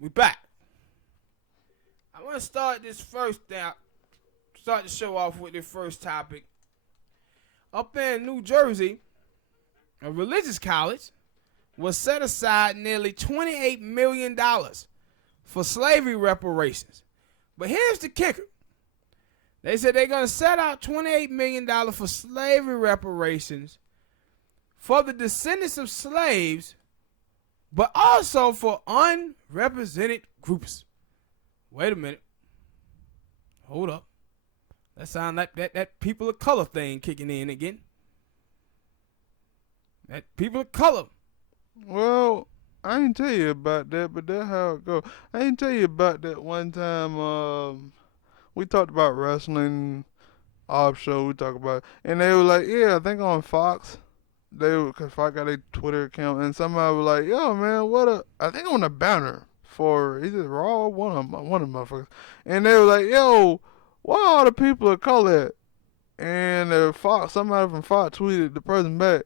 We back. I want to start this first down. Start the show off with this first topic. Up in New Jersey, a religious college was set aside nearly $28 million for slavery reparations. But here's the kicker. They said they're going to set out $28 million for slavery reparations for the descendants of slaves, but also for unrepresented groups. Wait a minute. Hold up. That sounds like that people of color thing kicking in again. That people of color. Well, I ain't tell you about that, but that's how it go. I ain't tell you about that one time. We talked about wrestling off show. We talked about, and they were like, yeah, I think on Fox. Cause Fox got a Twitter account, and somebody was like, yo, man, I think on the banner for either Raw or one of them motherfuckers, and they were like, yo, why all the people of color? And somebody from Fox tweeted the person back,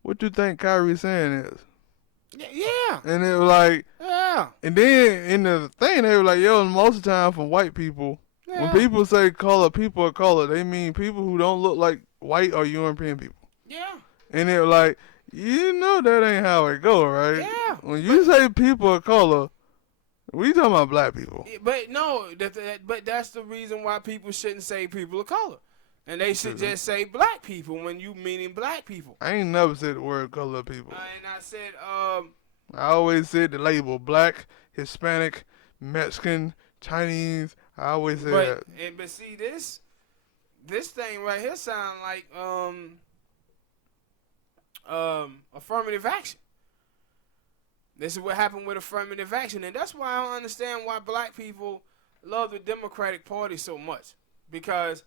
what you think Kyrie saying is? Yeah. And it was like, yeah. And then in the thing, they were like, yo, most of the time from white people, when people say people of color, they mean people who don't look like white or European people. Yeah. And it was like, you know that ain't how it go, right? Yeah. When you say people of color, we talking about black people. But no, but that's the reason why people shouldn't say people of color. And they should just say black people when you meaning black people. I ain't never said the word color people. And I said, I always said the label black, Hispanic, Mexican, Chinese. I always say that. But see, this thing right here sound like affirmative action. This is what happened with affirmative action, and that's why I don't understand why black people love the Democratic Party so much, because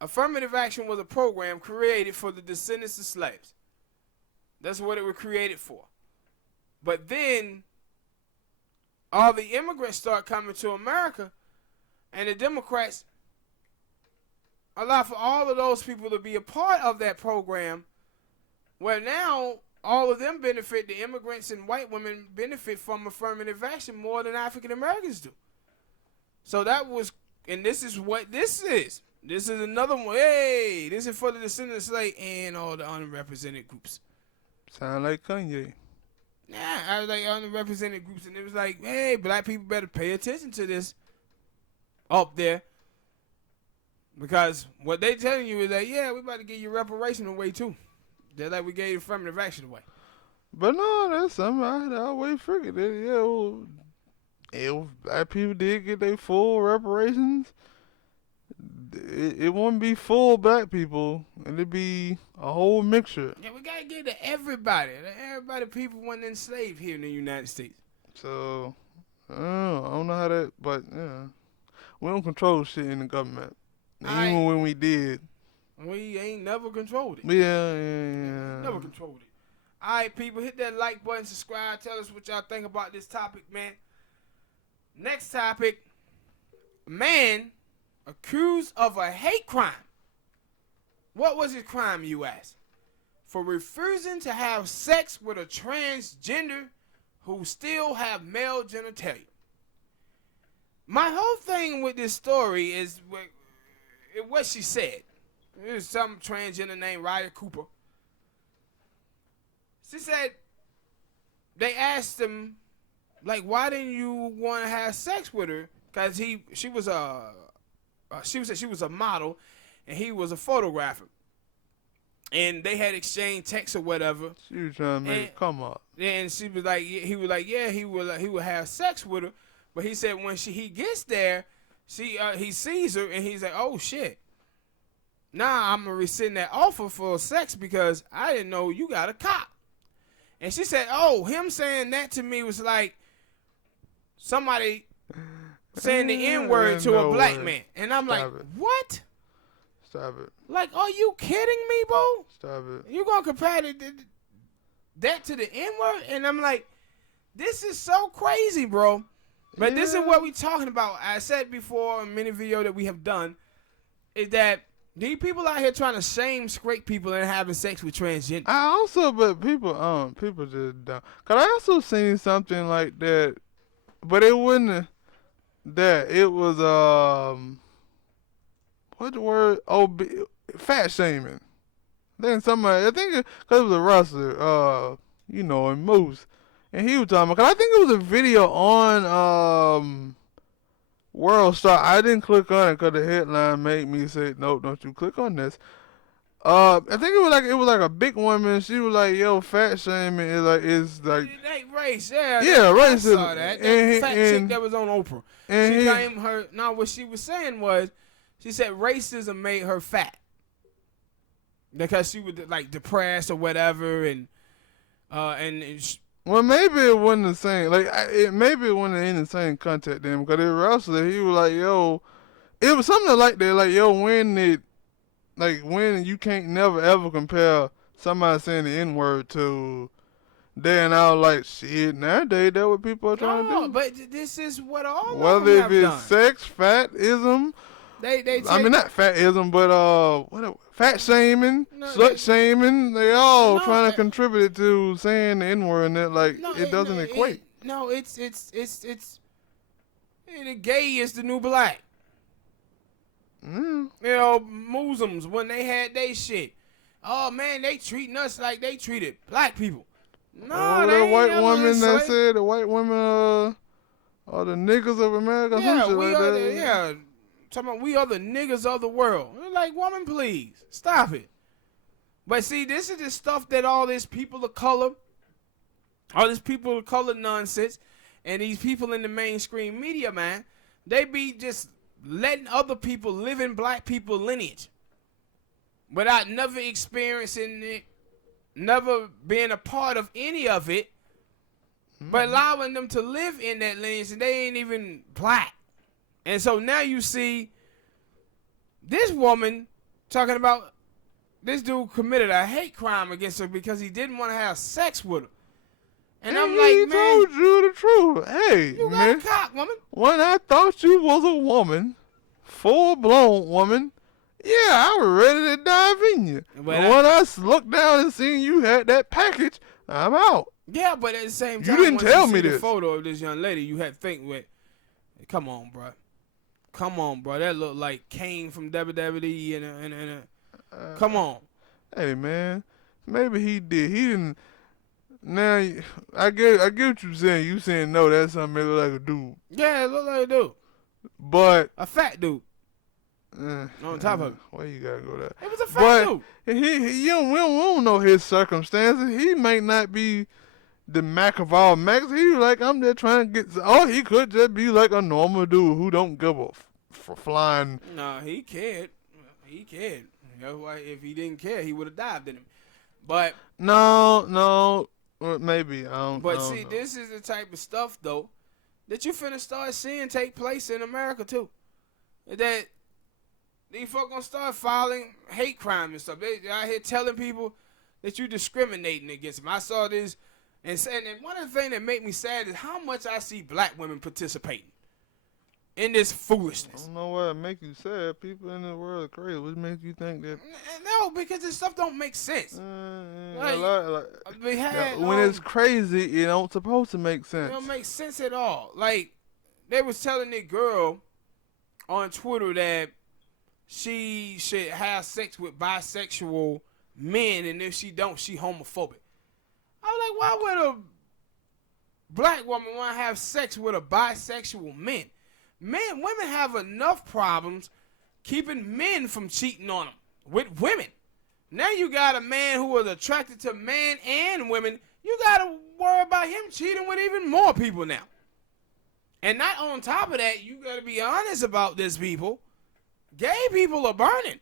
affirmative action was a program created for the descendants of slaves. That's what it was created for. But then all the immigrants start coming to America, and the Democrats allow for all of those people to be a part of that program, where now all of them benefit. The immigrants and white women benefit from affirmative action more than African Americans do. So that was, and this is what this is. This is another one. Hey, this is for the descendants of slaves and all the unrepresented groups. Sound like Kanye. Yeah, I was like underrepresented groups, and it was like, hey, black people better pay attention to this up there, because what they telling you is that, yeah, we about to give you reparation away too. They're like, we gave affirmative action away. But no, that's something I always figured that, if black people did get their full reparations, it wouldn't be full black people. It'd be a whole mixture. Yeah, we gotta give it to everybody. Everybody, people wasn't enslaved here in the United States. So, I don't know how that, but yeah, we don't control shit in the government. Even when we did, we ain't never controlled it. Yeah. Never controlled it. All right, people, hit that like button, subscribe, tell us what y'all think about this topic, man. Next topic, man accused of a hate crime. What was his crime, you ask? For refusing to have sex with a transgender who still have male genitalia. My whole thing with this story is what she said. There's some transgender named Raya Cooper. She said they asked him, like, why didn't you want to have sex with her? Because she was a model, and he was a photographer. And they had exchanged texts or whatever. She was trying to make it come up. And she was like, he was like, yeah, he would have sex with her. But he said when he gets there, he sees her, and he's like, oh, shit. Nah, I'm going to rescind that offer for sex because I didn't know you got a cop. And she said, oh, him saying that to me was like somebody saying the N-word to a black man. And I'm like, what? Stop it. Like, are you kidding me, bro? Stop it. You going to compare that to the N-word? And I'm like, this is so crazy, bro. But this is what we talking about. I said before in many videos that we have done is that These people out here trying to shame, scrape people and having sex with transgender. But people just don't. Cause I also seen something like that, but it wasn't that. It was what the word? Fat shaming. Then somebody, I think, cause it was a wrestler, in Moose, and he was talking about. Cause I think it was a video on World Star. I didn't click on it because the headline made me say, "Nope, don't you click on this." I think it was like a big woman. She was like, "Yo, fat shaming is like It ain't race, yeah. racism." I saw that. That fat chick that was on Oprah. She claimed her. No, what she was saying was, she said racism made her fat because she was like depressed or whatever, and well, maybe it wasn't the same. Like, maybe it wasn't in the same context then, because the wrestler, he was like, "Yo," it was something like that. Like, "Yo, when you can't never ever compare somebody saying the N-word to." Then I was like, shit, nowadays that's what people are trying to do. But this is what all whether of them if have it's done. sex, fatism. I mean, not fatism, but fat shaming, slut shaming. They all trying to contribute to saying the N-word, and that it doesn't equate. It's the gay is the new black. Mm. You know, Muslims, when they had they shit, oh man, they treating us like they treated black people. No, the white woman that said the white women are the niggas of America. Yeah, some shit we like are. that. Talking about we are the niggas of the world. We're like, woman, please stop it. But see, this is the stuff that all these people of color, nonsense, and these people in the mainstream media, man, they be just letting other people live in black people lineage without never experiencing it, never being a part of any of it, but allowing them to live in that lineage, and they ain't even black. And so now you see this woman talking about this dude committed a hate crime against her because he didn't want to have sex with her. And I'm like, he man, told you the truth. Hey, you man, got a cock, woman. when I thought you was a woman, full-blown woman, yeah, I was ready to dive in you. But when I looked down and seen you had that package, I'm out. Yeah, but at the same time, you didn't tell me the this. photo of this young lady, you had to think with, come on, bro. That looked like Kane from WWE come on. Hey, man, maybe he did. He didn't. Now, I get what you're saying. You saying no, that's something that look like a dude. Yeah, it looked like a dude. But a fat dude. On top of it. Why you gotta go there? It was a fat dude. We don't know his circumstances. He might not be the Mac of all Macs. He like, I'm just trying to get. Or he could just be like a normal dude who don't give a for flying. No, he cared. He cared. You know, if he didn't care, he would have dived in him. But no. Well, maybe I don't. But see, this is the type of stuff though that you finna start seeing take place in America too. That these folk gonna start filing hate crime and stuff. They out here telling people that you discriminating against them. I saw this and one of the things that make me sad is how much I see black women participating in this foolishness. I don't know what make you sad. People in the world are crazy. What makes you think that? No, because this stuff don't make sense. When it's crazy, it don't supposed to make sense. It don't make sense at all. Like, they was telling that girl on Twitter that she should have sex with bisexual men, and if she don't, she homophobic. I was like, why would a black woman want to have sex with a bisexual man? Women have enough problems keeping men from cheating on them with women. Now you got a man who is attracted to men and women. You got to worry about him cheating with even more people now. And not on top of that, you got to be honest about this, people. Gay people are burning.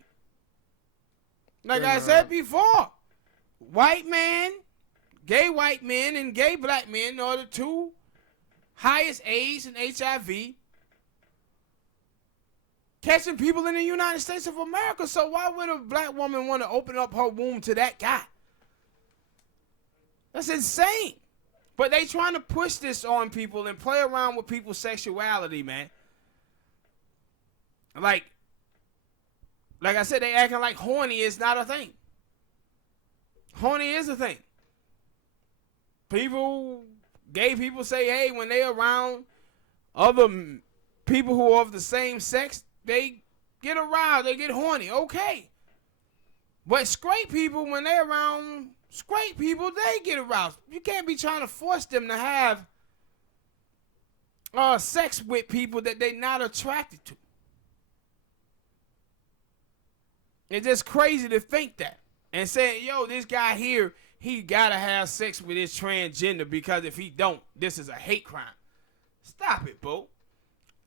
Like I said before, gay white men and gay black men are the two highest AIDS and HIV catching people in the United States of America. So why would a black woman want to open up her womb to that guy? That's insane. But they trying to push this on people and play around with people's sexuality, man. Like, Like I said, they acting like horny is not a thing. Horny is a thing. Gay people say, hey, when they around other people who are of the same sex, they get aroused, they get horny. Okay. But straight people, when they around straight people, they get aroused. You can't be trying to force them to have sex with people that they're not attracted to. It's just crazy to think that. And say, yo, this guy here, he gotta have sex with his transgender because if he don't, this is a hate crime. Stop it, bro.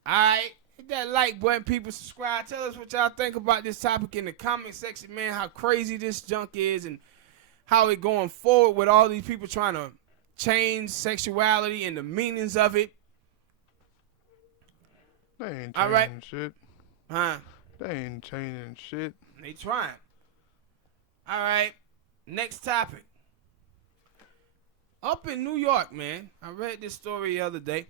Alright? Hit that like button, people. Subscribe. Tell us what y'all think about this topic in the comment section, man. How crazy this junk is and how it going forward with all these people trying to change sexuality and the meanings of it. They ain't changing shit. Huh? They ain't changing shit. They trying. Alright. Next topic. Up in New York, man. I read this story the other day.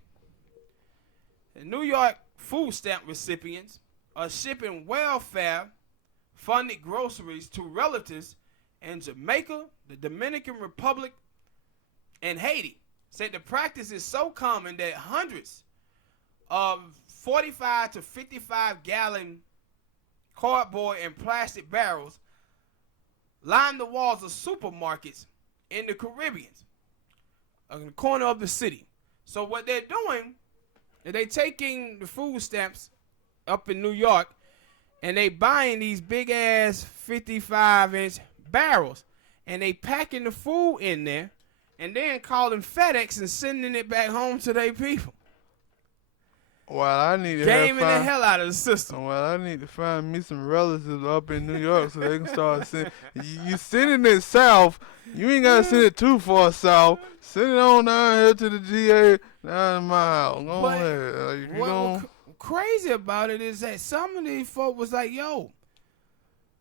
The New York food stamp recipients are shipping welfare-funded groceries to relatives in Jamaica, the Dominican Republic, and Haiti. Said the practice is so common that hundreds of 45 to 55 gallon cardboard and plastic barrels line the walls of supermarkets in the Caribbean, in the corner of the city. So what they're doing is they taking the food stamps up in New York and they buying these big ass 55-inch barrels and they packing the food in there and then calling FedEx and sending it back home to their people. Well, I need to gaming the hell out of the system. Well, I need to find me some relatives up in New York so they can start sending. You sending it south, you ain't gotta send it too far south. Send it on down here to the GA down in my house. Go ahead. What's crazy about it is that some of these folk was like, yo,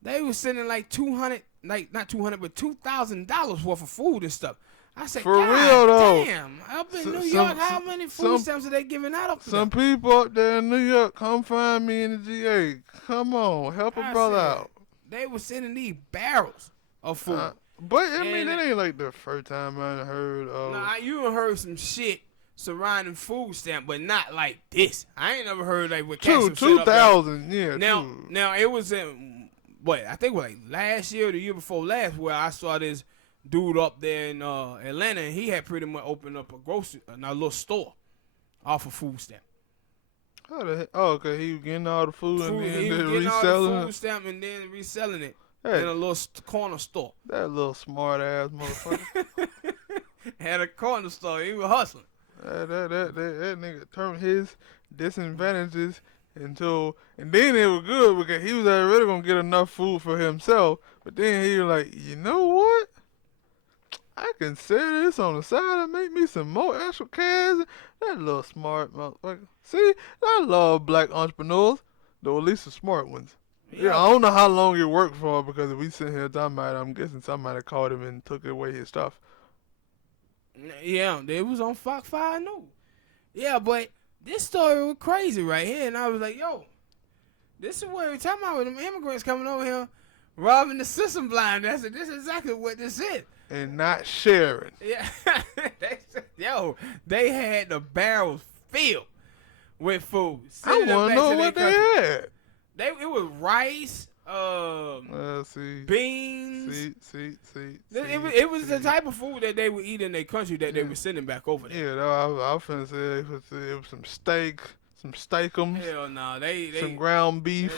they was sending like $200, like not $200, but $2,000 worth of food and stuff. I said, for real though. Damn, up in New York, how many food stamps are they giving out up there? Some people up there in New York, come find me in the GA. Come on, help a brother out. They were sending these barrels of food. But I mean, that ain't like the first time I heard of. Nah, you done heard some shit surrounding food stamp, but not like this. I ain't never heard like what 2000, yeah. Now it was in I think like last year or the year before last where I saw this dude up there in Atlanta, and he had pretty much opened up a little store off of food stamp. How the heck? Oh, okay. He was getting all the food and then he was getting reselling all the food stamp and then reselling it in a little corner store. That little smart ass motherfucker had a corner store. He was hustling. That nigga turned his disadvantages into, and then it was good because he was already gonna get enough food for himself. But then he was like, you know what? I can sell this on the side and make me some more extra cash. That little smart motherfucker. See, I love black entrepreneurs, though at least the smart ones. Yeah, I don't know how long it worked for because if we sit here talking about it, I'm guessing somebody caught him and took away his stuff. Yeah, it was on Fox 5 News. Yeah, but this story was crazy right here, and I was like, yo, this is what we're talking about with them immigrants coming over here robbing the system blind. This is exactly what this is. And not sharing. Yeah. They had the barrels filled with food. I want to know what they had. It was rice, beans. It was the type of food that they would eat in their country that they were sending back over there. Yeah, I was finna say it was some steak, some steakums. Hell no, some ground beef.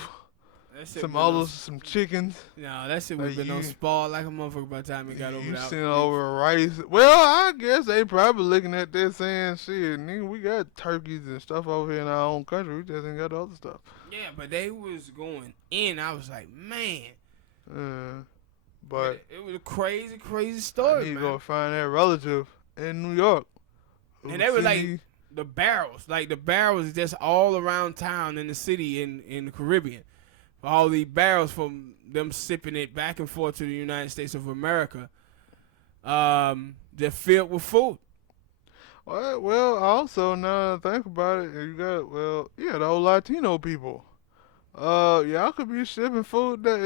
Some chickens. No, that shit would have been on spoiled like a motherfucker by the time it got over there. You sent over rice. Well, I guess they probably looking at this saying, shit, nigga, we got turkeys and stuff over here in our own country. We just ain't got the other stuff. Yeah, but they was going in. I was like, man. But it was a crazy, crazy story, I need to go find that relative in New York. And they were like the barrels. Like the barrels just all around town in the city in the Caribbean. All these barrels from them sipping it back and forth to the United States of America, they're filled with food. Well, also, now that I think about it, you got, the old Latino people. Y'all could be shipping food that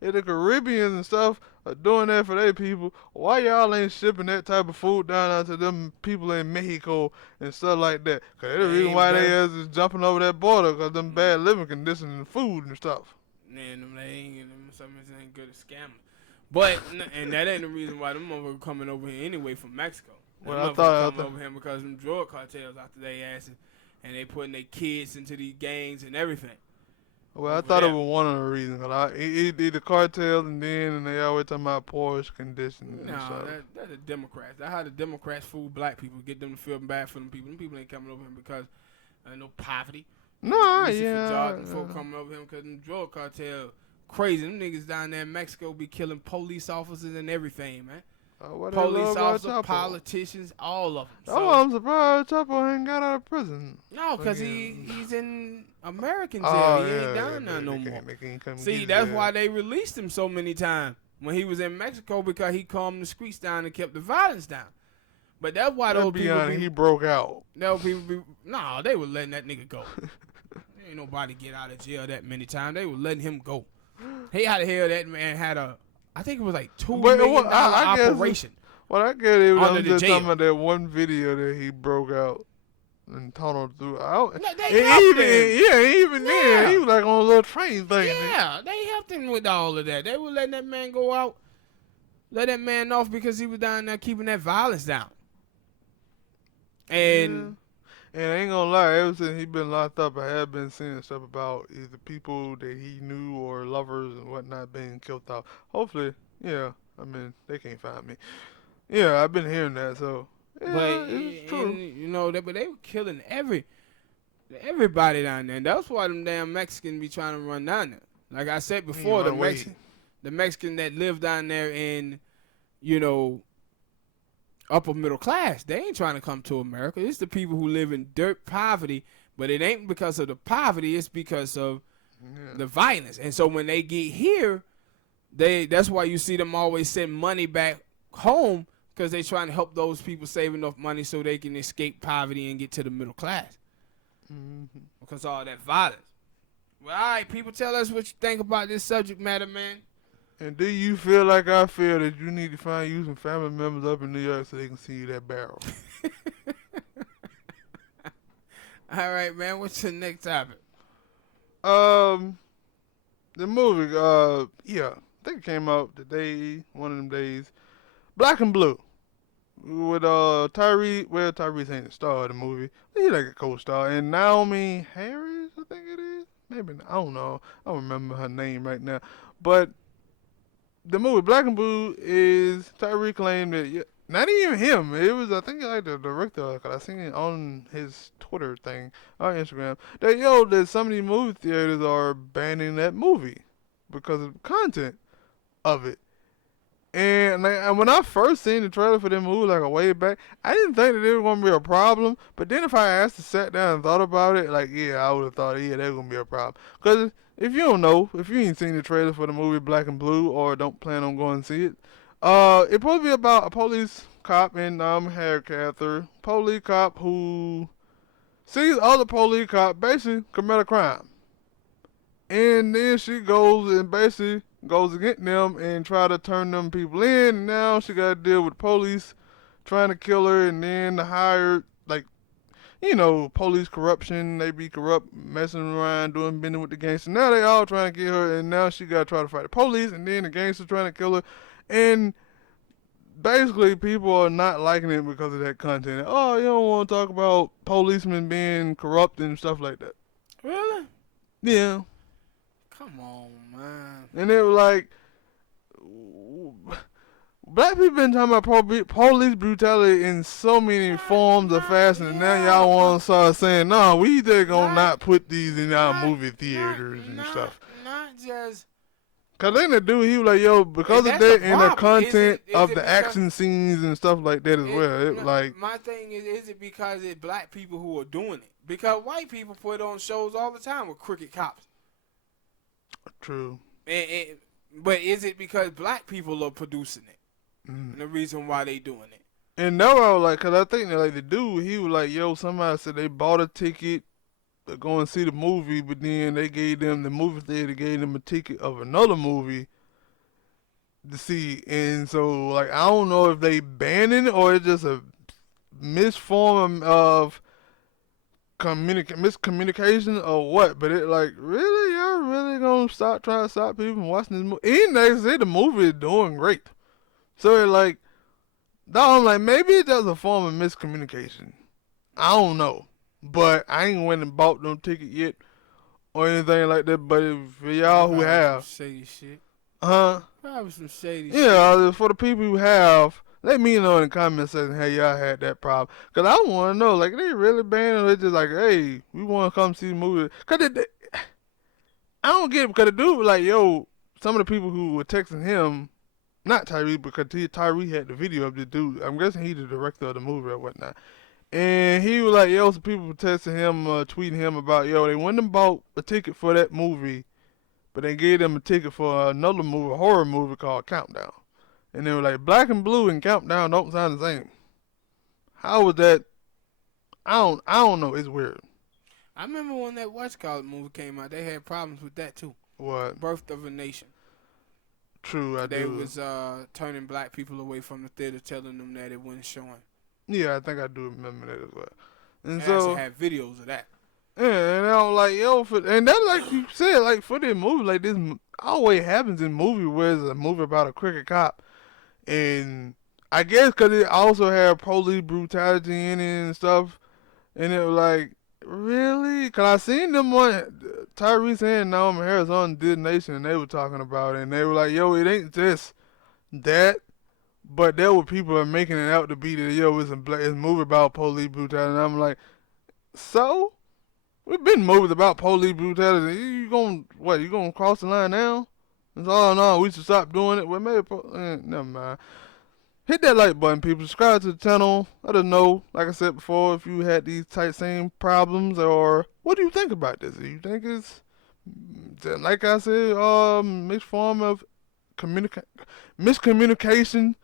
if the Caribbean and stuff are doing that for their people, why y'all ain't shipping that type of food down out to them people in Mexico and stuff like that? Cause that's the They reason ain't why better. they is jumping over that border, cause them bad living conditions and food and stuff. Man, they ain't some of them ain't good at scamming. But and that ain't the reason why them motherfuckers coming over here anyway from Mexico. Them Well, I motherfuckers thought, coming over here because them drug cartels after they asses and they putting their kids into these gangs and everything. well, I Over thought it there. was one of the reasons. Cause the cartels and they always talking about poor conditions and No, stuff. that's the Democrats. That's how the Democrats fool black people, get them to feel bad for them people. Them people ain't coming over here because no poverty. No, Reaching yeah. for jobs and folk coming over here because them drug cartel crazy. Them niggas down there in Mexico be killing police officers and everything, man. What they love Police about officers, Chapo. politicians, all of them. Oh, I'm surprised Chapo ain't got out of prison. No, because he's in American jail. Oh, He yeah, ain't down there no they more. can't come See, get that's his why ass. they released him so many times when he was in Mexico, because he calmed the streets down and kept the violence down. But that's why Let's those be people honest, he broke out. those people be, no, they were letting that nigga go. Ain't nobody get out of jail that many times. They were letting him go. He out of here. That man had I think it was like $2 million I guess operation. Well, I get it. Under I'm the just jail. talking about that one video that he broke out and tunneled through. They helped him. Even Yeah. then, he was like on a little train thing. Yeah, they helped him with all of that. They were letting that man go out, let that man off because he was down there keeping that violence down. And And I ain't gonna lie, ever since he been locked up, I have been seeing stuff about either people that he knew or lovers and whatnot being killed off. Hopefully, yeah. I mean, they can't find me. Yeah, I've been hearing that, so yeah, but it's true. but they were killing everybody down there. And that's why them damn Mexicans be trying to run down there. Like I said before, the Mexican that live down there in, upper middle class, they ain't trying to come to America. It's the people who live in dirt poverty, but it ain't because of the poverty. It's because of the violence. And so when they get here, that's why you see them always send money back home, because they trying to help those people save enough money so they can escape poverty and get to the middle class. Because of all that violence. Well, all right, people, tell us what you think about this subject matter, man. And do you feel like I feel that you need to find you some family members up in New York so they can see you that barrel? All right, man. What's your next topic? The movie, I think it came out today, one of them days. Black and Blue. With Tyrese ain't the star of the movie. He's like a co-star. And Naomi Harris, I think it is. Maybe, I don't know. I don't remember her name right now. But the movie Black and Blue is, Tyrese claimed that, not even him. It was, I think, like the director, because I seen it on his Twitter thing, on Instagram, that some of these movie theaters are banning that movie because of the content of it. And when I first seen the trailer for that movie, like a way back, I didn't think that it was gonna be a problem. But then if I actually sat down and thought about it, I would have thought, that was gonna be a problem. Because if you don't know, if you ain't seen the trailer for the movie Black and Blue or don't plan on going to see it, it probably be about a police cop and hair cather, police cop who sees other police cop basically commit a crime, and then she goes and basically goes against them and try to turn them people in. And now she got to deal with police trying to kill her, and then the hired, police corruption. They be corrupt, messing around, doing business with the gangsters. Now they all trying to get her, and now she got to try to fight the police, and then the gangsters trying to kill her. And basically, people are not liking it because of that content. Oh, you don't want to talk about policemen being corrupt and stuff like that. Really? Yeah. Come on, man. And it was like, black people been talking about police brutality in so many forms of fashion, and now y'all want to start saying, no, we just gonna not put these in our movie theaters and stuff. Not just... Cause then the dude, he was like, yo, because of that and the content of the action scenes and stuff like that as well. My thing is it because it's black people who are doing it? Because white people put on shows all the time with crooked cops. True. But is it because black people are producing it? And the reason why they doing it? And now I was like, cause I think that the dude, he was like, yo, somebody said they bought a ticket to go and see the movie, but then the movie theater gave them a ticket of another movie to see, and so like I don't know if they banning it or it's just a misform of miscommunication or what, but it like really y'all really gonna trying to stop people from watching this movie? And they say the movie is doing great, so it like, dog, I'm like maybe it's just a form of miscommunication. I don't know, but I ain't went and bought no ticket yet or anything like that. But for y'all who have, shady shit. Probably some shady shit. Yeah, for the people who have, let me know in the comment section how y'all had that problem. Because I want to know, like, they really banned it? Or just like, hey, we want to come see the movie. Because I don't get it. Because the dude was like, yo, some of the people who were texting him, not Tyree, because Tyree had the video of the dude. I'm guessing he's the director of the movie or whatnot. And he was like, yo, some people were texting him, tweeting him about, yo, they went and bought a ticket for that movie, but they gave them a ticket for another movie, a horror movie called Countdown. And they were like, Black and Blue and Countdown don't sound the same. How was that? I don't know. It's weird. I remember when that Watch Call movie came out, they had problems with that too. What? Birth of a Nation. True, They was turning black people away from the theater, telling them that it wasn't showing. Yeah, I think I do remember that as well. And they so actually had videos of that. Yeah, and I was like, yo, and that, like you said, like for this movie, like this always happens in movie where it's a movie about a crooked cop, and I guess because it also had police brutality in it and stuff, and it was like, really? Because I seen them on Tyrese and Naomi Harris on Did Nation, and they were talking about it, and they were like, yo, it ain't just that, but there were people that are making it out to be that, yo, it's a movie about police brutality, and I'm like, so? We've been movies about police brutality. You gonna cross the line now? It's all no, we should stop doing it. Well, maybe, never mind. Hit that like button, people. Subscribe to the channel. Let us know, like I said before, if you had these same problems, or what do you think about this? Do you think it's, like I said, mixed form of miscommunication,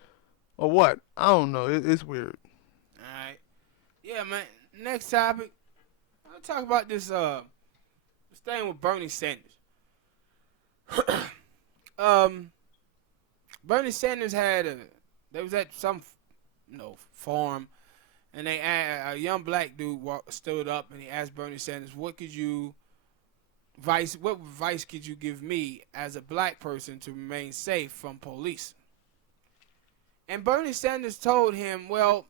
or what? I don't know. It's weird. All right. Yeah, man. Next topic. I'll talk about this thing with Bernie Sanders. Bernie Sanders they was at some farm, and a young black dude stood up and he asked Bernie Sanders, what advice could you give me as a black person to remain safe from police? And Bernie Sanders told him, well,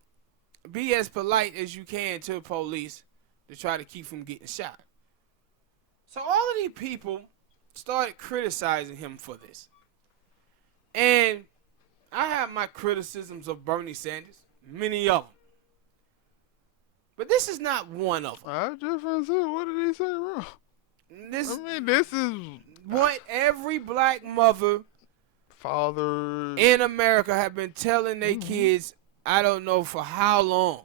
be as polite as you can to the police to try to keep from getting shot. So all of these people started criticizing him for this. And I have my criticisms of Bernie Sanders, many of them. But this is not one of them. I just want to say, what did he say wrong? This is what every black mother, father in America have been telling their kids, I don't know for how long,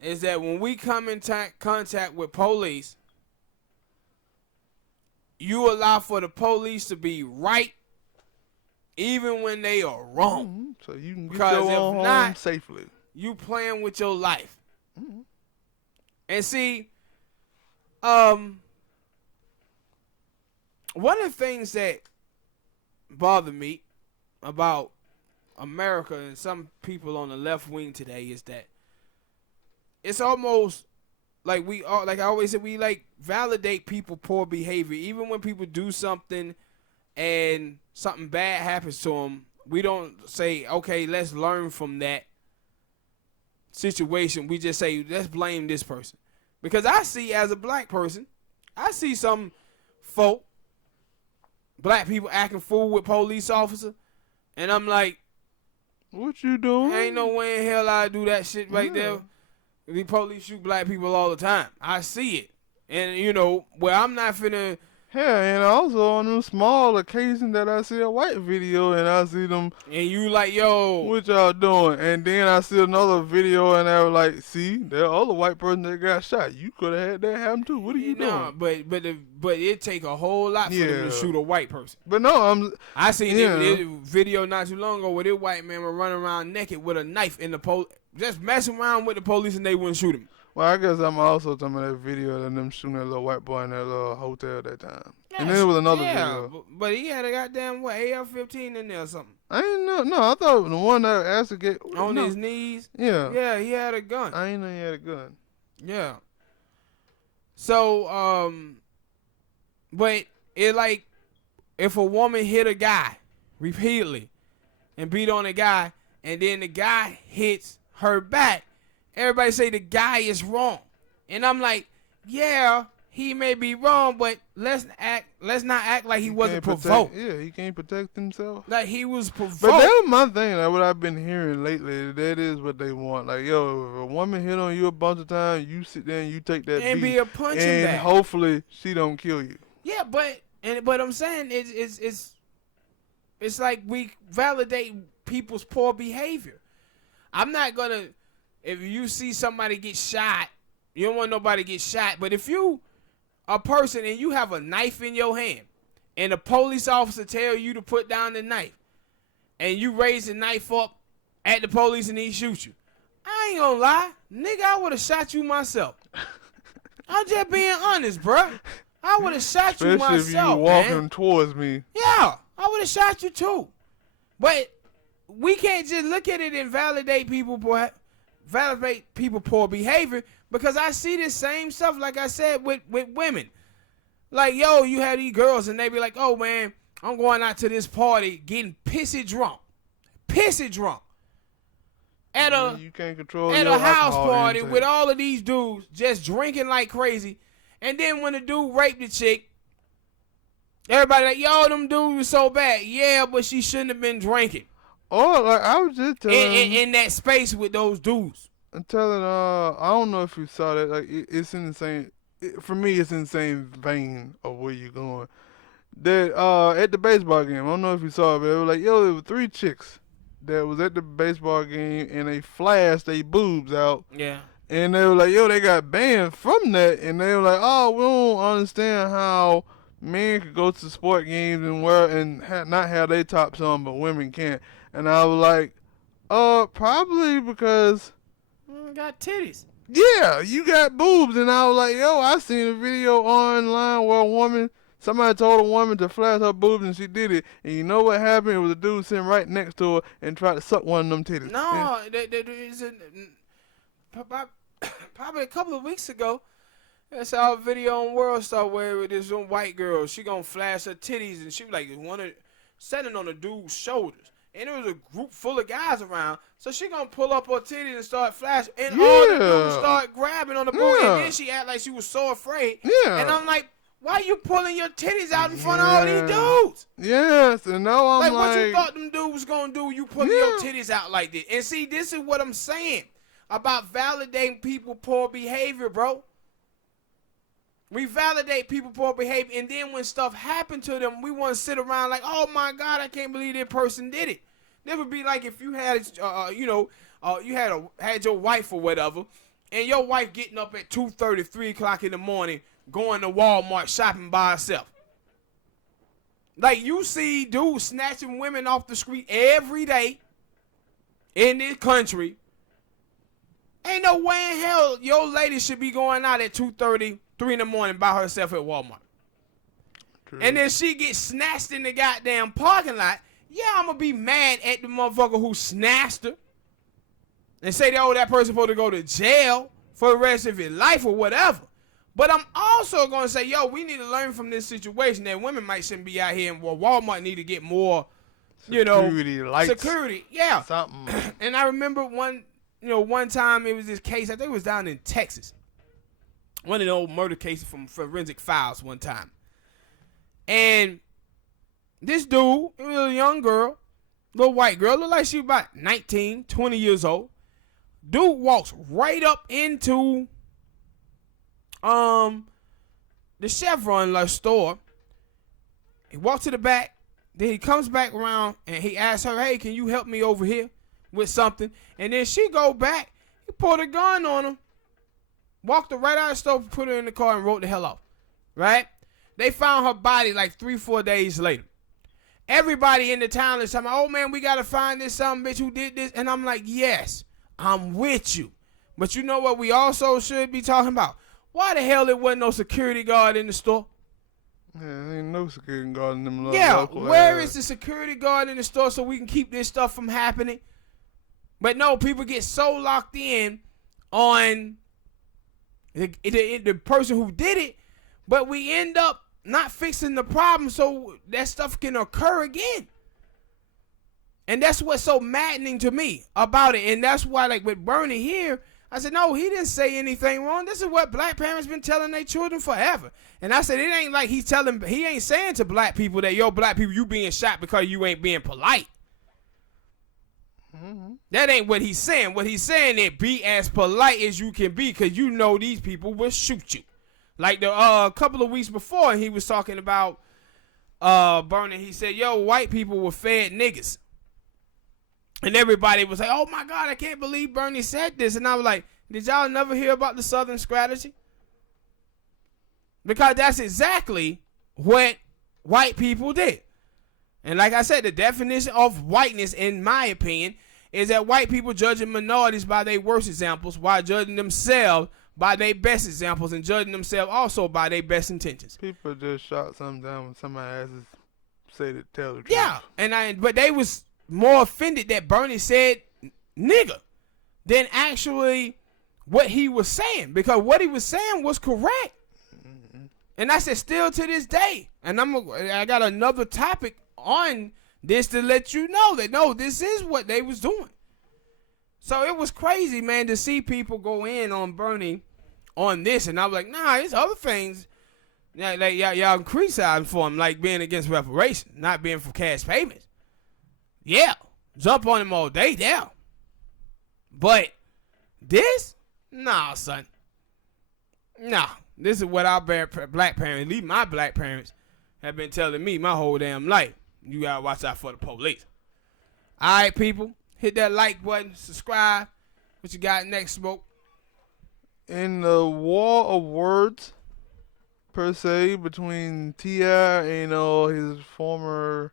is that when we come in contact with police, you allow for the police to be right even when they are wrong. So you can get because your own home safely. You playing with your life. And see, one of the things that bother me about America and some people on the left wing today is that it's almost like like I always say, we like validate people poor behavior. Even when people do something and something bad happens to them, we don't say, okay, let's learn from that situation. We just say, let's blame this person. Because I see, as a black person, I see some folk, black people acting fool with police officer, and I'm like, what you doing? Ain't no way in hell I do that shit right there. The police shoot black people all the time. I see it. And, I'm not finna... Yeah, and also on them small occasions that I see a white video and I see them... And you like, yo... What y'all doing? And then I see another video and I was like, see, there are other white person that got shot. You could have had that happen too. What are you doing? But it take a whole lot for them to shoot a white person. But no, I seen this video not too long ago where this white man was running around naked with a knife in the just messing around with the police and they wouldn't shoot him. Well, I guess I'm also talking about that video of them shooting that little white boy in that little hotel that time. Yeah, And then there was another video. But he had a goddamn AR-15 in there or something. I didn't know. No, I thought the one that asked to get On his knees. Yeah. Yeah, he had a gun. I didn't know he had a gun. Yeah. So, but it like if a woman hit a guy repeatedly and beat on a guy, and then the guy hits her back, everybody say the guy is wrong. And I'm like, yeah, he may be wrong, but let's not act like he wasn't provoked. He can't protect himself. Like he was provoked. But that was my thing. Like what I've been hearing lately, that is what they want. Like, yo, if a woman hit on you a bunch of times, you sit there and you take that and beat, be a punching and bag. hopefully she don't kill you. Yeah, but I'm saying it's like we validate people's poor behavior. I'm not gonna, if you see somebody get shot, you don't want nobody to get shot. But if you a person and you have a knife in your hand, and a police officer tell you to put down the knife, and you raise the knife up at the police and he shoots you, I ain't gonna lie, nigga, I would have shot you myself. I'm just being honest, bruh. I would have shot you myself, especially if you walking towards me. Yeah, I would have shot you too. But we can't just look at it and validate people poor behavior, because I see this same stuff, like I said, with women. Like, yo, you have these girls and they be like, oh, man, I'm going out to this party getting pissy drunk. At You can't control at your a house alcohol party intake. with all of these dudes just drinking like crazy. And then when the dude raped the chick, everybody like, yo, them dudes was so bad. Yeah, but she shouldn't have been drinking. Oh, like I was just telling In that space with those dudes. I'm telling I don't know if you saw that. Like it's in the same. For me, it's in the same vein of where you're going. That at the baseball game, I don't know if you saw it, but it was like, yo, there were 3 chicks that was at the baseball game and they flashed their boobs out. Yeah. And they were like, yo, they got banned from that. And they were like, oh, we don't understand how men could go to sport games and wear and not have their tops on, but women can't. And I was like, probably because Got titties. yeah, you got boobs. And I was like, yo, I seen a video online where somebody told a woman to flash her boobs and she did it. And you know what happened? It was a dude sitting right next to her and tried to suck one of them titties. No, probably a couple of weeks ago, I saw a video on World Star where this one white girl, she gonna flash her titties, and she was like standing on a dude's shoulders. And there was a group full of guys around, so she gonna pull up her titties and start flashing, and all the dudes start grabbing on the booty, and then she act like she was so afraid. Yeah. And I'm like, why you pulling your titties out in front of all these dudes? Yes, and now I'm What you thought them dudes was gonna do? You pulling your titties out like this? And see, this is what I'm saying about validating people poor behavior, bro. We validate people poor behavior, and then when stuff happened to them, we want to sit around like, oh my God, I can't believe that person did it. That would be like if you had, you had your wife or whatever, and your wife getting up at 2:30, 3 o'clock in the morning, going to Walmart shopping by herself. Like, you see dudes snatching women off the street every day in this country. Ain't no way in hell your lady should be going out at 2:30, 3 in the morning by herself at Walmart. True. And then she gets snatched in the goddamn parking lot. Yeah, I'm going to be mad at the motherfucker who snatched her and say, oh, that person supposed to go to jail for the rest of his life or whatever. But I'm also going to say, yo, we need to learn from this situation that women might shouldn't be out here, and Walmart need to get more, security. Yeah. Something. And I remember one time it was this case, I think it was down in Texas. One of the old murder cases from Forensic Files one time. And this dude, it was a young girl, little white girl, looked like she was about 19, 20 years old. Dude walks right up into the Chevron store. He walks to the back, then he comes back around and he asks her, hey, can you help me over here with something? And then she go back, he pulled a gun on him, walked her right out of the store, put her in the car and wrote the hell off. Right? They found her body like 3-4 days later. Everybody in the town is talking, oh man, we gotta find this some bitch who did this. And I'm like, yes, I'm with you. But you know what we also should be talking about? Why the hell there wasn't no security guard in the store? Yeah, ain't no security guard in them local where areas. is the security guard in the store so we can keep this stuff from happening? But no, people get so locked in on the person who did it, but we end up not fixing the problem so that stuff can occur again. And that's what's so maddening to me about it. And that's why, like with Bernie here, I said, no, he didn't say anything wrong. This is what black parents been telling their children forever. And I said, it ain't like he ain't saying to black people that, yo, black people, you being shot because you ain't being polite. Mm-hmm. That ain't what he's saying. What he's saying is be as polite as you can be because you know these people will shoot you. Like a couple of weeks before, he was talking about Bernie. He said, yo, white people were fed niggas. And everybody was like, oh, my God, I can't believe Bernie said this. And I was like, did y'all never hear about the Southern strategy? Because that's exactly what white people did. And like I said, the definition of whiteness, in my opinion, is that white people judging minorities by their worst examples while judging themselves by their best examples and judging themselves also by their best intentions. People just shot something down when somebody has to say to tell the truth. Yeah, but they was more offended that Bernie said nigga than actually what he was saying, because what he was saying was correct. Mm-hmm. And I said still to this day, and I got another topic on this to let you know that no, this is what they was doing. So it was crazy, man, to see people go in on Bernie on this, and I was like, nah, there's other things like y'all criticizing for him, like being against reparations, not being for cash payments. Yeah, jump on him all day, yeah. But this, nah, son, nah. This is what our black parents, at least my black parents, have been telling me my whole damn life. You gotta watch out for the police. All right, people, hit that like button, subscribe. What you got next, Smoke? In the war of words, per se, between T.I. and his former,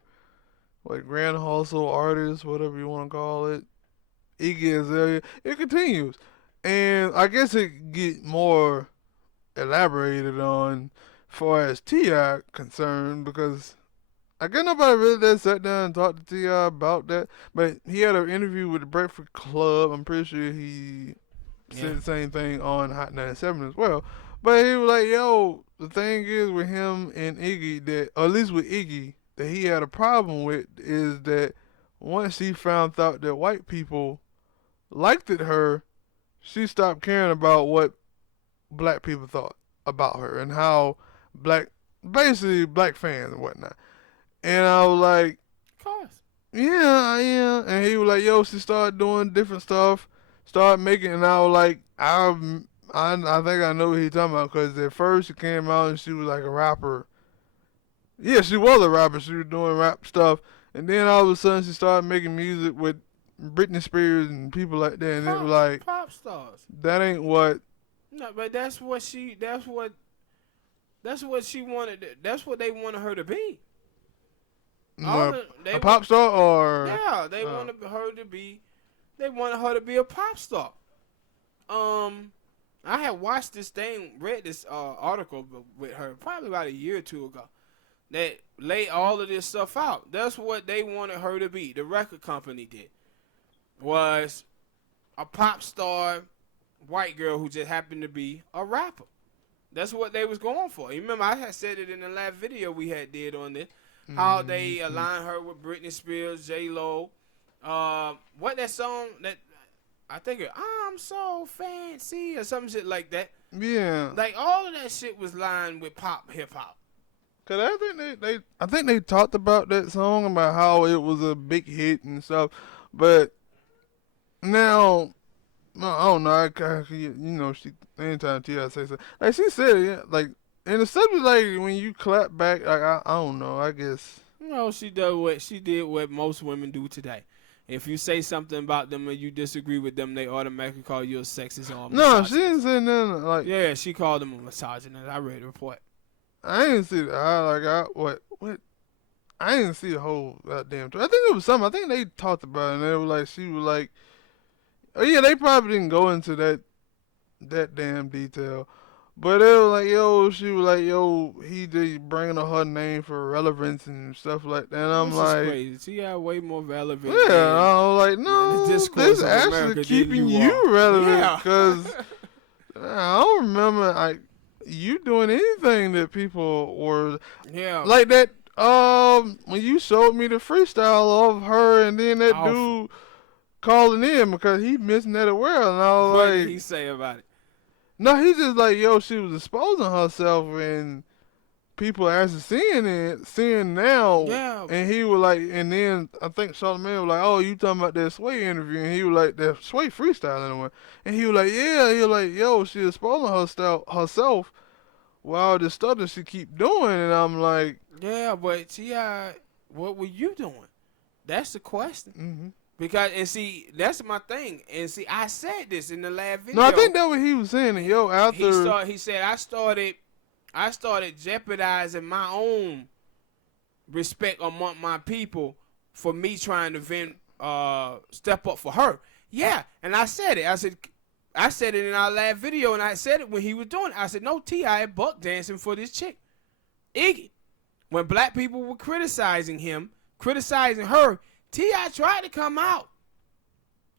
Grand Hustle artist, whatever you want to call it, Iggy Azalea, it continues. And I guess it get more elaborated on far as T.I. concerned, because I guess nobody really that sat down and talked to T.I. about that. But he had an interview with the Breakfast Club. I'm pretty sure he said the same thing on Hot 97 as well. But he was like, yo, the thing is with him and Iggy, that, or at least with Iggy, that he had a problem with is that once she found out that white people liked her, she stopped caring about what black people thought about her and how basically black fans and whatnot. And I was like, of course. Yeah. And he was like, yo, she started doing different stuff, started making, and I was like, I think I know what he's talking about, because at first she came out and she was like a rapper. Yeah, she was a rapper. She was doing rap stuff. And then all of a sudden she started making music with Britney Spears and people like that. And it was like, pop stars. That ain't what. No, but that's what she wanted. That's what they wanted her to be. A pop star, or yeah, they wanted her to be. They wanted her to be a pop star. I had watched this thing, read this article with her probably about a year or two ago, that laid all of this stuff out. That's what they wanted her to be. The record company did, was a pop star white girl who just happened to be a rapper. That's what they was going for. You remember I had said it in the last video we had did on this, how they align her with Britney Spears, J-Lo. What that song that I think I'm so fancy or some shit like that. Yeah. Like all of that shit was lined with pop hip hop. Cause I think they talked about that song, about how it was a big hit and stuff, but now I don't know. She anytime T.I. say something, like she said, yeah, like, and the subject, like when you clap back, like I don't know. I guess she did what most women do today. If you say something about them and you disagree with them, they automatically call you a sexist or a misogynist. No, she didn't say nothing. Like, yeah, she called him a misogynist. I read the report. I didn't see what? I didn't see the whole goddamn thing. I think it was something. I think they talked about it, and they were like, she was like, oh yeah, they probably didn't go into that that damn detail. But it was like, yo, she was like, yo, he just bringing up her name for relevance and stuff like that. And I'm Which is like, crazy. She got way more relevant yeah, I was like, than the no, discourse this of actually America keeping than you you are. relevant Yeah. because I don't remember like you doing anything that people were Yeah. like that. When you showed me the freestyle of her and then that Awful. dude calling in because he missing that as well, and I was What like, did he say about it? no, he just like, yo, she was exposing herself and people actually seeing now. Yeah. And he was like, and then I think Charlamagne was like, oh, you talking about that Sway interview? And he was like, that Sway freestyle anyway. And he was like, yeah, he was like, yo, she exposing herself with all this stuff that she keep doing. And I'm like, Yeah, but T.I., what were you doing? That's the question. mm-hmm. Because, and see, that's my thing. And see, I said this in the last video. No, I think that's what he was saying. Yo, after He said, I started jeopardizing my own respect among my people for me trying to step up for her. Yeah, and I said it. I said it in our last video, and I said it when he was doing it. I said, no, T.I. buck dancing for this chick. Iggy. When black people were criticizing him, criticizing her, T.I. tried to come out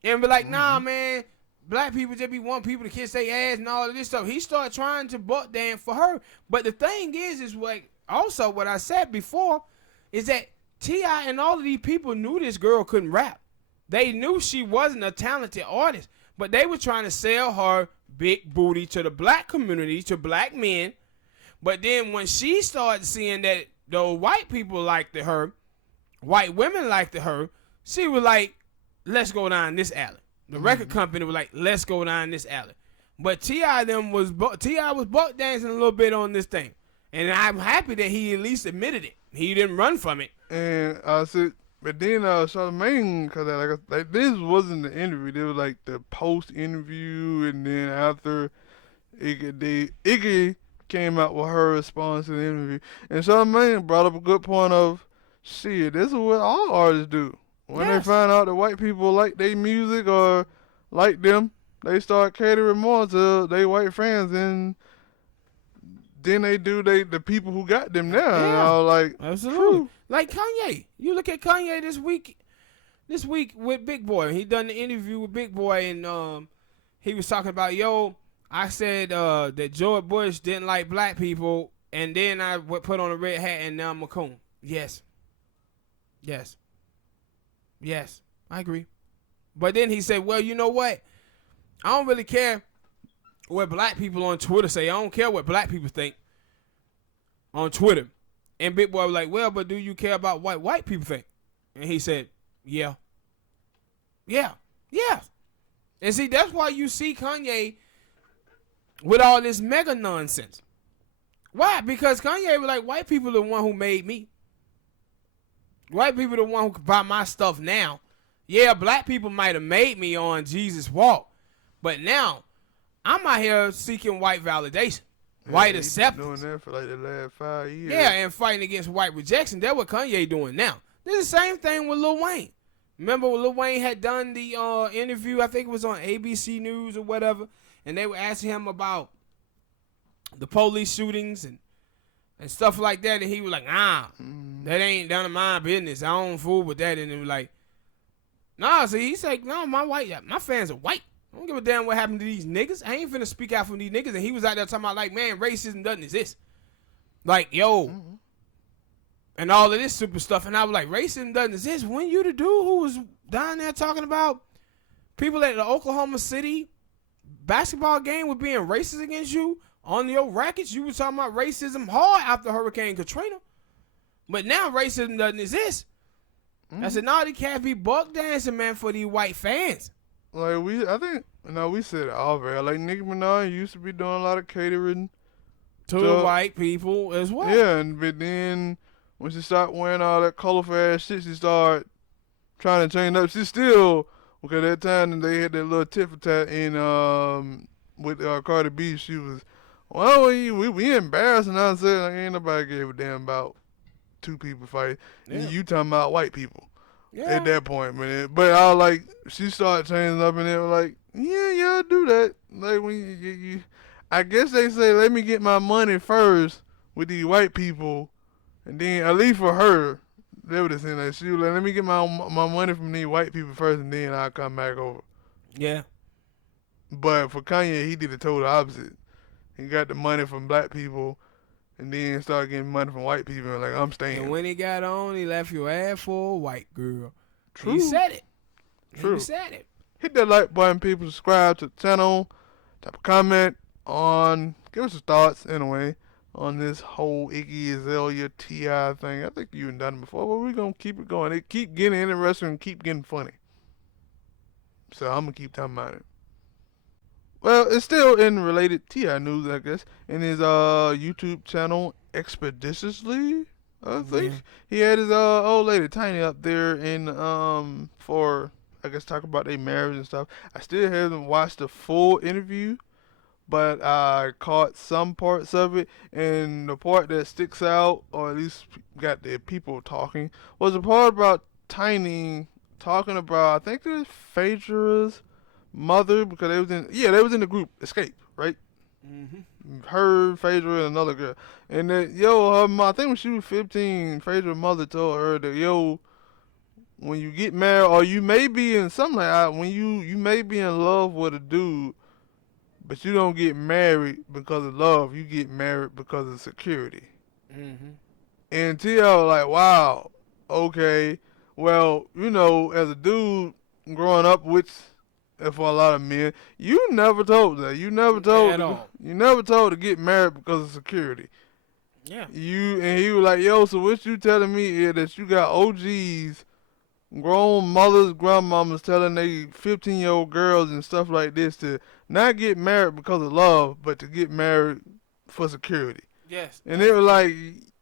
and be like, nah, man, black people just be wanting people to kiss their ass and all of this stuff. He started trying to buck dance for her. But the thing is like, also what I said before, is that T.I. and all of these people knew this girl couldn't rap. They knew she wasn't a talented artist, but they were trying to sell her big booty to the black community, to black men. But then when she started seeing that the white people liked her, white women liked her, she was like, let's go down this alley. The record company was like, let's go down this alley. But T.I. was buck dancing a little bit on this thing. And I'm happy that he at least admitted it. He didn't run from it. and I said, but then Charlamagne, because like this wasn't the interview. It was like the post interview, and then after Iggy came out with her response to the interview, and Charlamagne brought up a good point of, shit, this is what all artists do. When Yes. they find out that white people like their music or like them, they start catering more to their white fans, and then they do the people who got them there. And Yeah. I was like, Absolutely. true. Like Kanye. You look at Kanye this week with Big Boy. He done the interview with Big Boy, and he was talking about, yo, I said that George Bush didn't like black people, and then I would put on a red hat, and now I'm a coon. Yes. Yes. Yes. I agree. But then he said, well, you know what? I don't really care what black people on Twitter say. I don't care what black people think on Twitter. And Big Boy was like, well, but do you care about what white people think? And he said, yeah. Yeah. Yeah. And see, that's why you see Kanye with all this mega nonsense. Why? Because Kanye was like, white people are the one who made me. White people are the one who can buy my stuff now. Yeah, black people might have made me on Jesus Walk. But now, I'm out here seeking white validation. White He's acceptance. doing that for like the last 5 years. Yeah, and fighting against white rejection. That's what Kanye doing now. This is the same thing with Lil Wayne. Remember when Lil Wayne had done the interview, I think it was on ABC News or whatever, and they were asking him about the police shootings and stuff like that, and he was like, that ain't none of my business. I don't fool with that. And it was like, nah, see, he's like, no, my fans are white. I don't give a damn what happened to these niggas. I ain't finna speak out for these niggas. And he was out there talking about, like, man, racism doesn't exist. Like, yo, and all of this super stuff. And I was like, racism doesn't exist. When you the dude who was down there talking about people at the Oklahoma City basketball game were being racist against you on your rackets, you were talking about racism hard after Hurricane Katrina. But now racism doesn't exist. I said, no, they can't be buck dancing, man, for these white fans. Like we said it all very. Like Nicki Minaj used to be doing a lot of catering To the white people as well. Yeah, but then when she started wearing all that colorful ass shit, she started trying to change up. She still, because at that time they had that little tit for tat in with Cardi B. She was, well, we embarrassing ourselves. Like, ain't nobody gave a damn about two people fighting. Yeah. You talking about white people Yeah. at that point, man. But I was like, she started changing up, and it was like, Yeah, y'all do that. Like when you I guess they say, let me get my money first with these white people, and then at least for her, they would have said that she was like, let me get my money from these white people first, and then I'll come back over. Yeah. But for Kanye, he did the total opposite. He got the money from black people, and then started getting money from white people, and like, I'm staying. And when he got on, he left your ass for a white girl. True. He said it. True. He said it. Hit that like button, people. Subscribe to the channel. Type a comment on. Give us your thoughts anyway on this whole Iggy Azalea T.I. thing. I think you've done it before, but we're gonna keep it going. It keep getting interesting and keep getting funny. So I'm gonna keep talking about it. Well, it's still in related T.I. news, I guess. In his YouTube channel, Expeditiously, I think he had his old lady Tiny up there in for, I guess, talk about their marriage and stuff. I still haven't watched the full interview, but I caught some parts of it, and the part that sticks out, or at least got the people talking, was the part about Tiny talking about, I think it was Phaedra's mother, because they was in the group Escape, right? Mm-hmm. Her, Phaedra, and another girl, and that her mom, I think when she was 15, Phaedra's mother told her that when you get married, or you may be in something like that, when you may be in love with a dude, but you don't get married because of love, you get married because of security. Mm-hmm. And T.I. was like, wow, okay, well, as a dude growing up, which for a lot of men, you never told that. You never told At all. You never told to get married because of security. Yeah. And he was like, yo, so what you telling me is that you got OGs, grown mothers, grandmamas telling they 15-year-old girls and stuff like this to not get married because of love, but to get married for security. Yes. And they were like,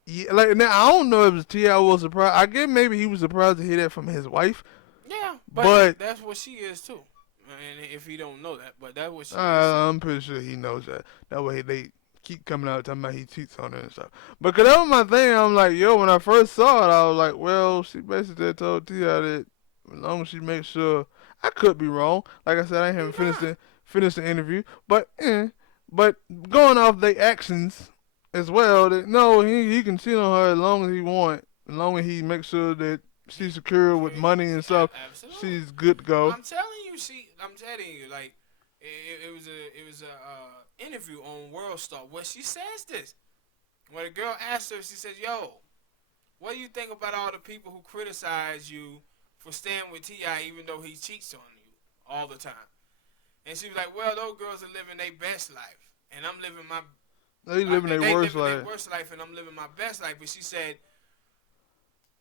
yeah, like, now I don't know if it was T.I. was surprised. I guess maybe he was surprised to hear that from his wife. Yeah, but that's what she is too. And if he don't know that, but that's what she is. I'm pretty sure he knows that. That way they keep coming out talking about he cheats on her and stuff. But cause that was my thing. I'm like, when I first saw it, I was like, well, she basically told T.I. that as long as she makes sure, I could be wrong. Like I said, I haven't finished the interview, but going off their actions as well, that no, he can cheat on her as long as he want, as long as he makes sure that she's secure with money and stuff. Absolutely. She's good to go. I'm telling you, like it was a interview on World Star where she says this. When the girl asked her, she said, "Yo, what do you think about all the people who criticize you for staying with T.I. even though he cheats on you all the time?" And she was like, "Well, those girls are living their best life, and I'm living my their worst life. Their worst life, and I'm living my best life." But she said,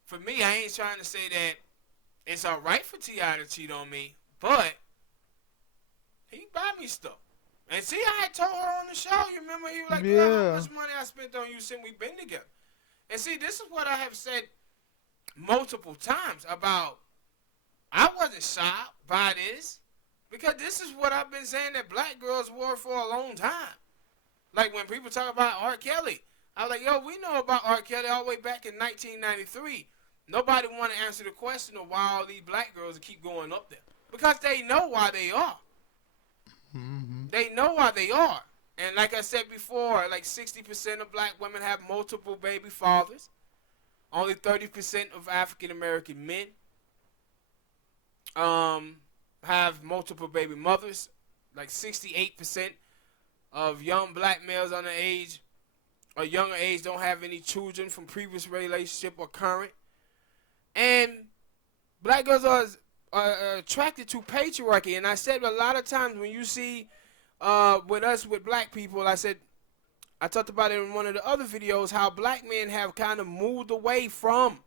"For me, I ain't trying to say that it's all right for T.I. to cheat on me, but he buy me stuff." And see, I had told her on the show, you remember, he was like, "Girl, how much money I spent on you since we've been together?" And see, this is what I have said multiple times about, I wasn't shocked by this, because this is what I've been saying that black girls were for a long time. Like when people talk about R. Kelly, I was like, yo, we know about R. Kelly all the way back in 1993. Nobody want to answer the question of why all these black girls keep going up there. Because they know why they are. Mm-hmm. They know why they are. And like I said before, like 60% of black women have multiple baby fathers. Only 30% of African American men have multiple baby mothers. Like 68% of young black males under age or younger age don't have any children from previous relationship or current. And black girls are attracted to patriarchy. And I said a lot of times when you see with black people, I talked about it in one of the other videos, how black men have kind of moved away from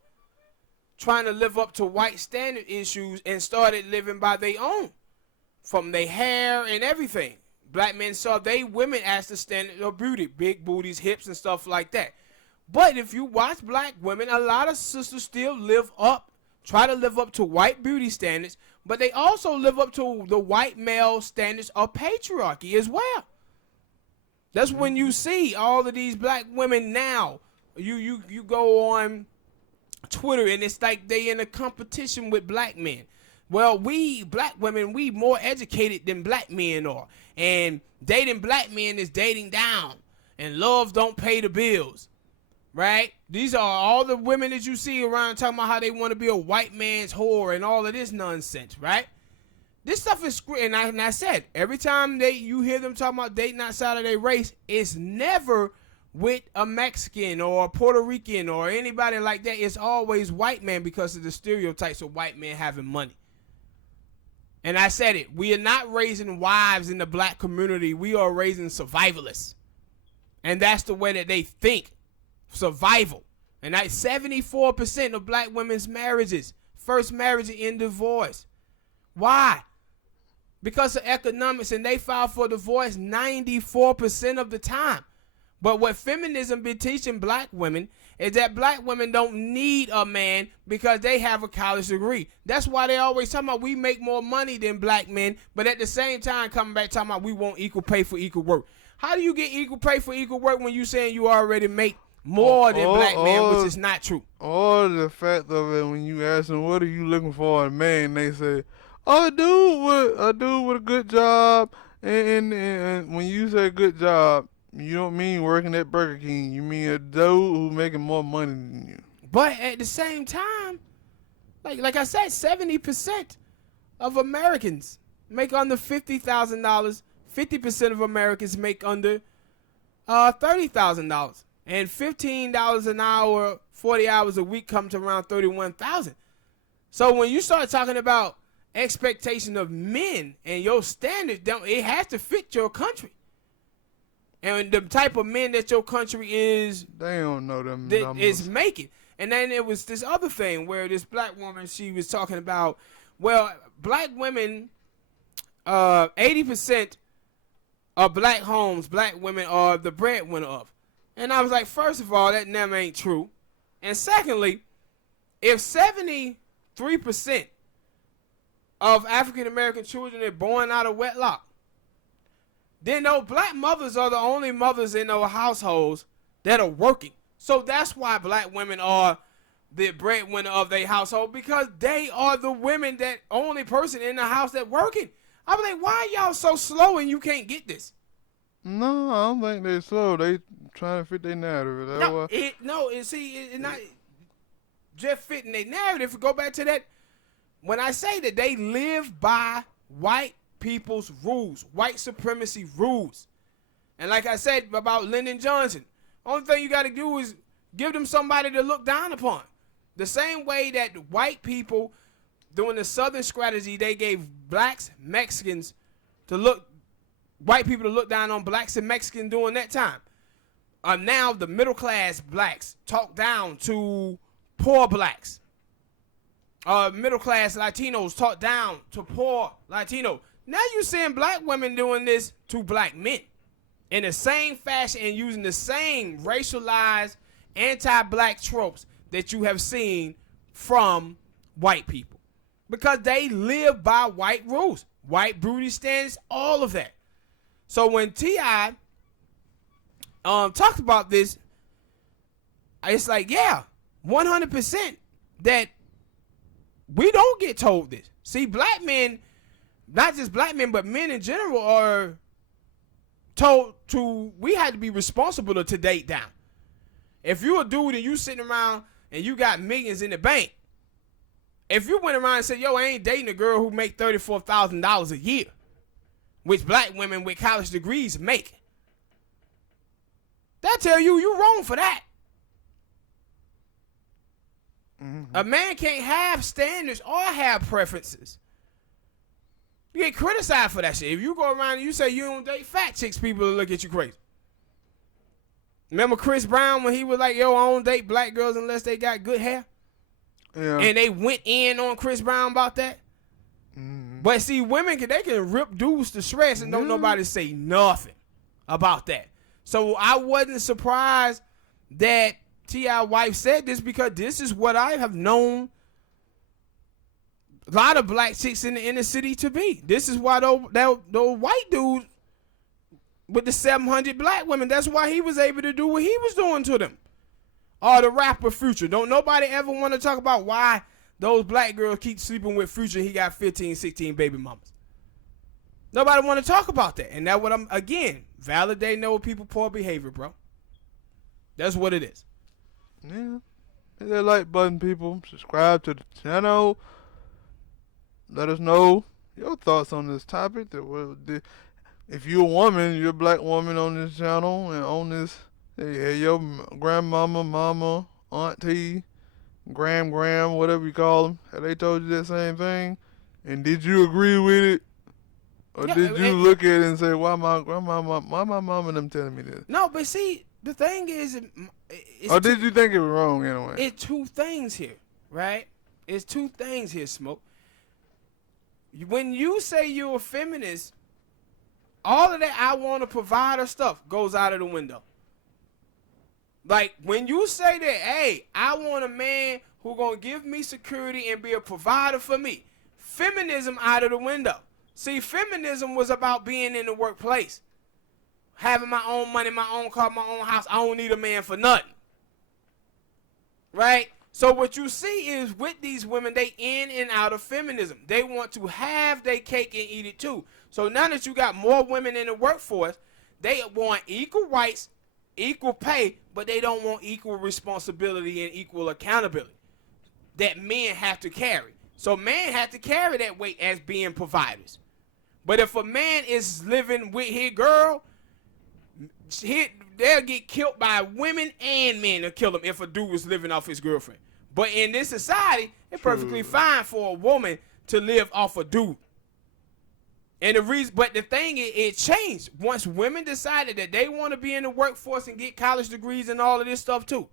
trying to live up to white standard issues and started living by their own, from their hair and everything. Black men saw they women as the standard of beauty, big booties, hips, and stuff like that. But if you watch black women, a lot of sisters still try to live up to white beauty standards, but they also live up to the white male standards of patriarchy as well. That's when you see all of these black women now. You go on Twitter and it's like they in a competition with black men. well, we black women, we more educated than black men are. And dating black men is dating down. And love don't pay the bills. Right? These are all the women that you see around talking about how they want to be a white man's whore and all of this nonsense, right? This stuff is, and I said, every time you hear them talking about dating outside of their race, it's never with a Mexican or a Puerto Rican or anybody like that. It's always white man because of the stereotypes of white men having money. And I said it, we are not raising wives in the black community. We are raising survivalists. And that's the way that they think. Survival. And that's 74% of black women's marriages, first marriage and divorce. Why? Because of economics, and they file for divorce 94% of the time. But what feminism be teaching black women is that black women don't need a man because they have a college degree. That's why they always talking about we make more money than black men, but at the same time coming back talking about we want equal pay for equal work. How do you get equal pay for equal work when you saying you already make more than black men, which is not true? Or the fact of it, when you ask them, what are you looking for in a man, they say, a dude with a good job. And when you say good job, you don't mean working at Burger King. You mean a dude who making more money than you. But at the same time, like I said, 70% of Americans make under $50,000. 50% of Americans make under $30,000. And $15 an hour, 40 hours a week comes to around $31,000. So when you start talking about expectation of men and your standards, it has to fit your country. And the type of men that your country is, they don't know them numbers. Is making. And then it was this other thing where this black woman, she was talking about, well, black women, 80% of black homes, black women are the breadwinner of. And I was like, first of all, that never ain't true. And secondly, if 73% of African-American children are born out of wedlock, then those black mothers are the only mothers in those households that are working. So that's why black women are the breadwinner of their household, because they are the women that only person in the house that working. I was like, why are y'all so slow and you can't get this? No, I don't think they're slow. They trying to fit their narrative. It's not just fitting their narrative. Go back to that. When I say that they live by white people's rules, white supremacy rules. And like I said about Lyndon Johnson, only thing you got to do is give them somebody to look down upon. The same way that white people during the Southern strategy, they gave blacks, Mexicans white people to look down on blacks and Mexicans during that time. Now the middle class blacks talk down to poor blacks. Middle class Latinos talk down to poor Latino. Now you're seeing black women doing this to black men in the same fashion and using the same racialized anti-black tropes that you have seen from white people, because they live by white rules, white beauty standards, all of that. So when T.I. talked about this, it's like, yeah, 100% that we don't get told this. See, black men, not just black men, but men in general are told we had to be responsible to date down. If you a dude and you sitting around and you got millions in the bank, if you went around and said, yo, I ain't dating a girl who make $34,000 a year, which black women with college degrees make, that tell you wrong for that. Mm-hmm. A man can't have standards or have preferences. You get criticized for that shit. If you go around and you say you don't date fat chicks, people will look at you crazy. Remember Chris Brown when he was like, yo, I don't date black girls unless they got good hair? Yeah. And they went in on Chris Brown about that. Mm-hmm. But see, women, they can rip dudes to shreds and don't nobody say nothing about that. So I wasn't surprised that T.I. wife said this, because this is what I have known a lot of black chicks in the inner city to be. This is why those white dudes with the 700 black women, that's why he was able to do what he was doing to them. Or the rapper Future. Don't nobody ever want to talk about why those black girls keep sleeping with Future. He got 15, 16 baby mamas. Nobody want to talk about that. And that's what I'm, again, validating those people poor behavior, bro. That's what it is. Yeah. Hit that like button, people. Subscribe to the channel. Let us know your thoughts on this topic. If you're a woman, you're a black woman on this channel and on this, your grandmama, mama, auntie, gram, whatever you call them, have they told you that same thing? And did you agree with it? Or did you look at it and say, why my mama them telling me this? No, but see, the thing is, or did you think it was wrong anyway? It's two things here, right? It's two things here, Smoke. When you say you're a feminist, all of that I want to provide her stuff goes out of the window. Like, when you say that, hey, I want a man who going to give me security and be a provider for me, feminism out of the window. See, feminism was about being in the workplace, having my own money, my own car, my own house. I don't need a man for nothing. Right? So what you see is with these women, they in and out of feminism. They want to have their cake and eat it too. So now that you got more women in the workforce, they want equal rights, equal pay, but they don't want equal responsibility and equal accountability that men have to carry. So men have to carry that weight as being providers. But if a man is living with his girl, they'll get killed by women and men to kill him if a dude is living off his girlfriend. But in this society, it's perfectly fine for a woman to live off a dude. And the reason, but the thing is, it changed once women decided that they want to be in the workforce and get college degrees and all of this stuff too.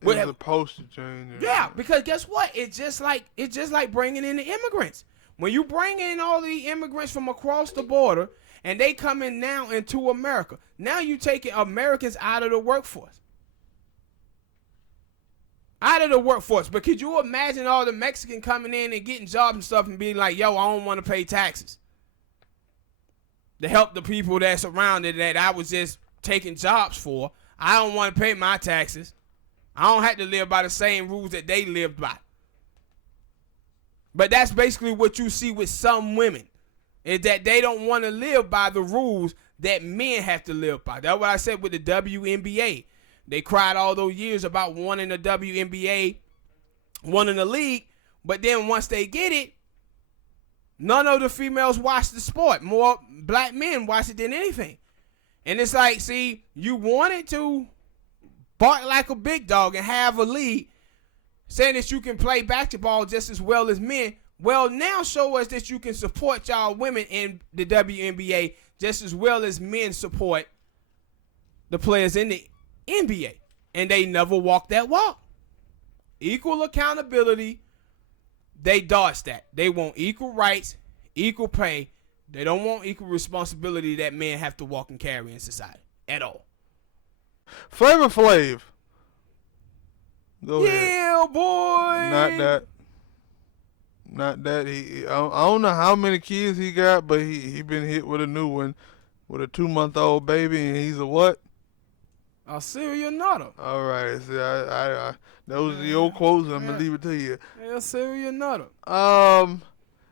It's supposed to change. Yeah, because guess what? It's just like bringing in the immigrants. When you bring in all the immigrants from across the border and they come in now into America, now you taking Americans out of the workforce. Out of the workforce. But could you imagine all the Mexicans coming in and getting jobs and stuff and being like, yo, I don't want to pay taxes to help the people that's around it that I was just taking jobs for. I don't want to pay my taxes. I don't have to live by the same rules that they lived by. But that's basically what you see with some women, is that they don't want to live by the rules that men have to live by. That's what I said with the WNBA. They cried all those years about wanting the WNBA, wanting the league, but then once they get it, none of the females watch the sport. More black men watch it than anything. And it's like, see, you wanted to bark like a big dog and have a league, saying that you can play basketball just as well as men. Well, now show us that you can support y'all women in the WNBA just as well as men support the players in the NBA. And they never walk that walk. Equal accountability, they dodge that. They want equal rights, equal pay. They don't want equal responsibility that men have to walk and carry in society at all. Flavor Flav. Go ahead. Yeah, boy. Not that. I don't know how many kids he got, but he been hit with a new one, with a 2-month-old baby, and he's a what? A serial nutter. All right. See, I those are the old quotes. I'm gonna leave it to you. Yeah, serial nutter. And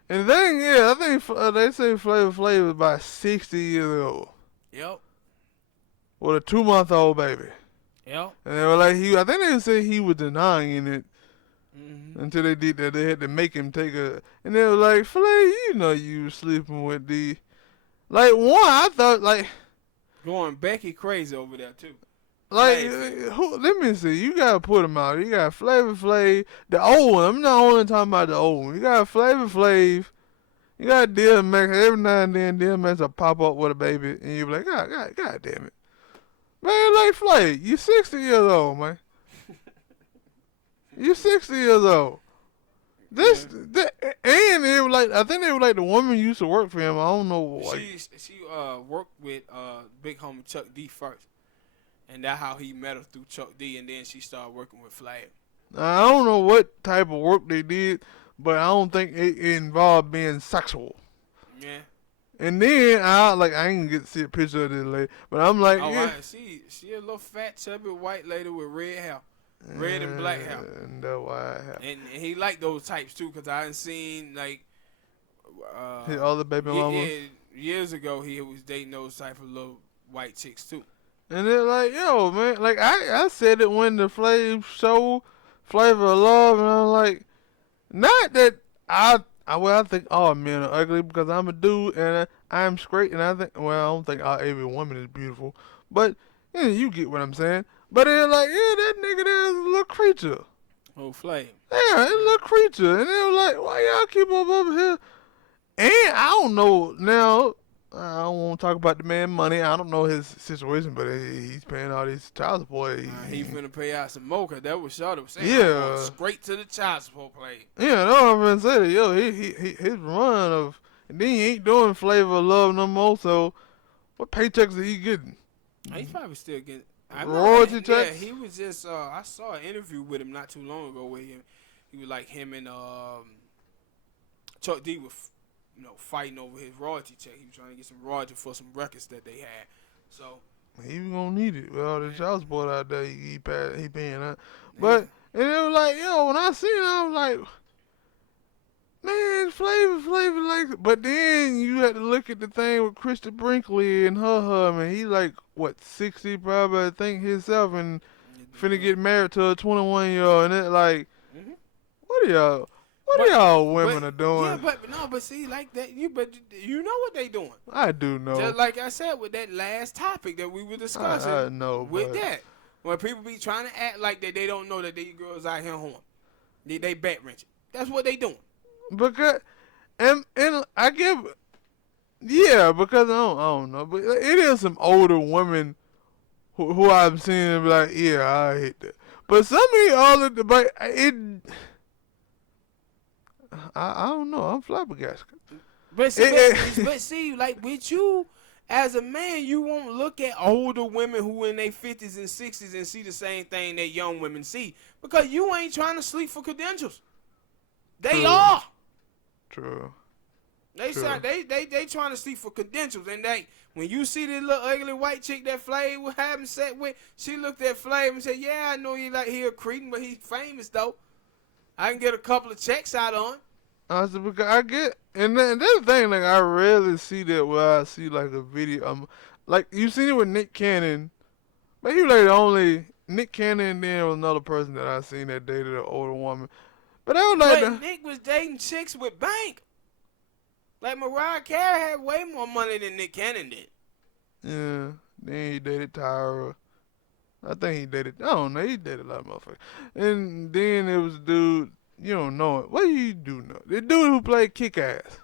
the thing is, I think they say Flavor Flav is about 60 years old. Yep. With a 2-month-old baby. Yep. And they were like, I think they said he was denying it until they did that. They had to make him take a, and they were like, Flav, you know you was sleeping with the, like, one, I thought, like. Going Becky crazy over there, too. Like, let me see. You gotta put them out. You got Flavor Flav, the old one. I'm not only talking about the old one. You got Flavor Flav. You got DMX. Every now and then, DMX will pop up with a baby, and you be like, God damn it, man. Like Flav, you 60 years old, man. You 60 years old. And they were like, I think they were like the woman used to work for him. I don't know. Like, she worked with big homie Chuck D first. And that's how he met her, through Chuck D, and then she started working with Flav. I don't know what type of work they did, but I don't think it involved being sexual. Yeah. And then I ain't get to see a picture of this lady, but I'm like, yeah. She a little fat, chubby white lady with red hair. red and black hair. And that's why I have. And he liked those types too, cause I hadn't seen like His other baby mamas. Years ago he was dating those type of little white chicks too. And they're like, yo, man, like I said it when the Flavor of Love, and I'm like, not that I think all men are ugly because I'm a dude and I'm straight, and I don't think every woman is beautiful, but you get what I'm saying. But they're like, yeah, that nigga there is a little creature. Oh, Flame. Yeah, a little creature, and they were like, why y'all keep up over here? And I don't know now. I don't want to talk about the man money. I don't know his situation, but he's paying all these child support. He finna pay out some more, cause that was Shawty was saying. Yeah. Straight to the child support play. Yeah, no, I'm gonna say, yo, his run of, and then he ain't doing Flavor of Love no more. So, what paychecks are he getting? He's probably still getting royalty checks. Yeah, he was just. I saw an interview with him not too long ago where he was like him and Chuck D was, fighting over his royalty check. He was trying to get some royalty for some records that they had. So he was gonna need it with all the child support out there. He paying that. But and it was like, yo, when I seen it, I was like, man, Flavor, like. But then you had to look at the thing with Krista Brinkley and her, man. He like what 60 probably, I think himself, and finna get married to a 21-year-old, and it like, what are y'all women are doing? Yeah, but see, like that, you know what they doing. I do know. Just like I said with that last topic that we were discussing. I know. With that, when people be trying to act like that, they don't know that these girls out here horn. They back wrenching. That's what they doing. Because, and I give, because I don't know, but it is some older women who I've seen and be like, yeah, I hate that. But some of the older, but I don't know. I'm flabbergasted. But see, like with you, as a man, you won't look at older women who in their 50s and 60s and see the same thing that young women see, because you ain't trying to sleep for credentials. They are. True. They trying to sleep for credentials, and when you see this little ugly white chick that Flav was having sex with, she looked at Flav and said, "Yeah, I know he a cretin, but he's famous though. I can get a couple of checks out on." I said, because I get, and then that's the thing, like I rarely see that where I see like a video, like you seen it with Nick Cannon, but he was like the only Nick Cannon, and then was another person that I seen that dated an older woman. But I was like, Nick was dating chicks with bank. Like Mariah Carey had way more money than Nick Cannon did. Yeah. Then he dated Tyra. I think he dated, I don't know, he dated a lot of motherfuckers. And then there was a dude, you don't know it. What do you do know? The dude who played Kick-Ass.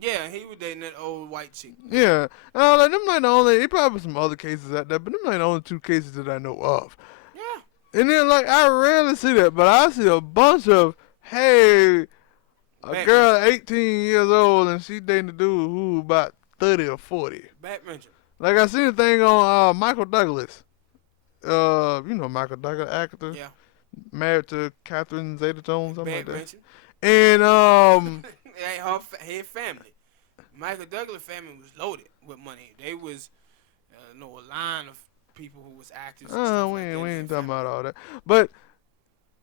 Yeah, he was dating that old white chick. Yeah. And I was like, them like the only, there probably some other cases out there, but them like the only two cases that I know of. Yeah. And then, like, I rarely see that, but I see a bunch of, hey, a girl 18 years old and she dating a dude who about 30 or 40. Backbencher. Like, I seen a thing on Michael Douglas. You know Michael Douglas, actor. Yeah. Married to Catherine Zeta-Jones, something like that. Backbencher. And, his family. Michael Douglas family was loaded with money. They was, a line of people who was actors. And we ain't talking about all that. But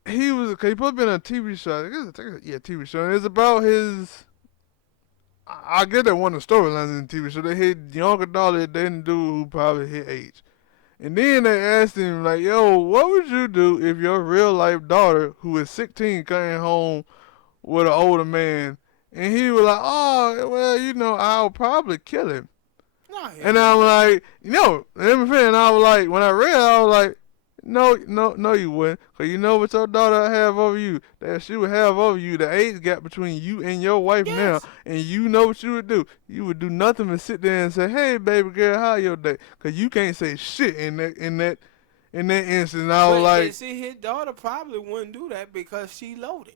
he probably been on a TV show. TV show. And it's about his. I get that one of the storylines in the TV show. They hit younger daughter that didn't do who probably his age. And then they asked him, like, yo, what would you do if your real life daughter, who is 16, came home with an older man? And he was like, oh, well, I'll probably kill him. No, and I'm like, let me finish. And I was like, when I read it, I was like, no, you wouldn't. Because you know what your daughter have over you? That she would have over you, the age gap between you and your wife now. And you know what you would do. You would do nothing but sit there and say, hey, baby girl, how your day? Because you can't say shit in that instance. I was like, see, his daughter probably wouldn't do that because she loaded.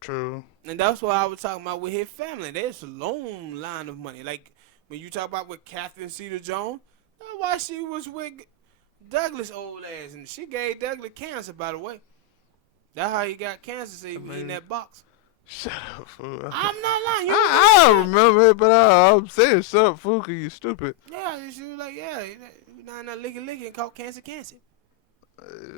True. And that's what I was talking about with his family. There's a long line of money. Like, when you talk about with Catherine Zeta-Jones, that's why she was with Douglas' old ass, and she gave Douglas cancer, by the way. That's how he got cancer, so he was in that box. Shut up, fool. I'm not lying. I remember it, but I'm saying shut up, fool, because you stupid. Yeah, she was like, yeah, not licky and caught cancer.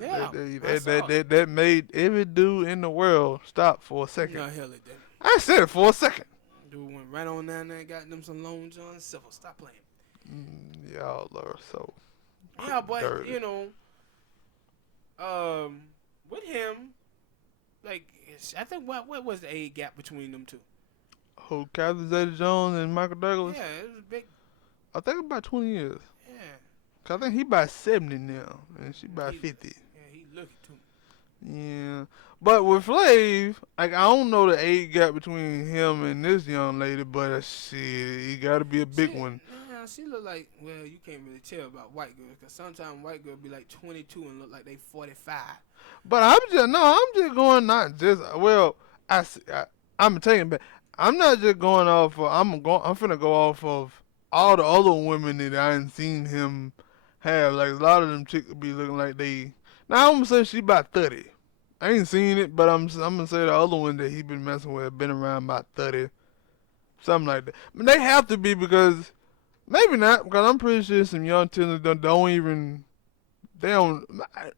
Yeah, That made every dude in the world stop for a second. No, hell it didn't. I said it for a second. Dude went right on down there and got them some Long John Silver. Stop playing. Y'all are so Yeah, but dirty. you know, with him, like I think what was the age gap between them two? Who, Catherine Zeta-Jones and Michael Douglas? Yeah, it was big. I think about 20 years. Yeah. 'Cause I think he about 70 now, and she about 50. Yeah, he looking too. Yeah. But with Flav, like, I don't know the age gap between him and this young lady, but shit, he got to be a big one. Yeah, she look like, well, you can't really tell about white girls, because sometimes white girls be like 22 and look like they 45. But I'm just going, not just, well, I'm telling you, but I'm not just going off of, I'm finna go off of all the other women that I ain't seen him have. Like, a lot of them chicks be looking like they, now I'm gonna say she about 30. I ain't seen it, but I'm gonna say the other one that he been messing with been around about 30. Something like that. But they have to be, because, maybe not, because I'm pretty sure some young teenagers don't even, they don't,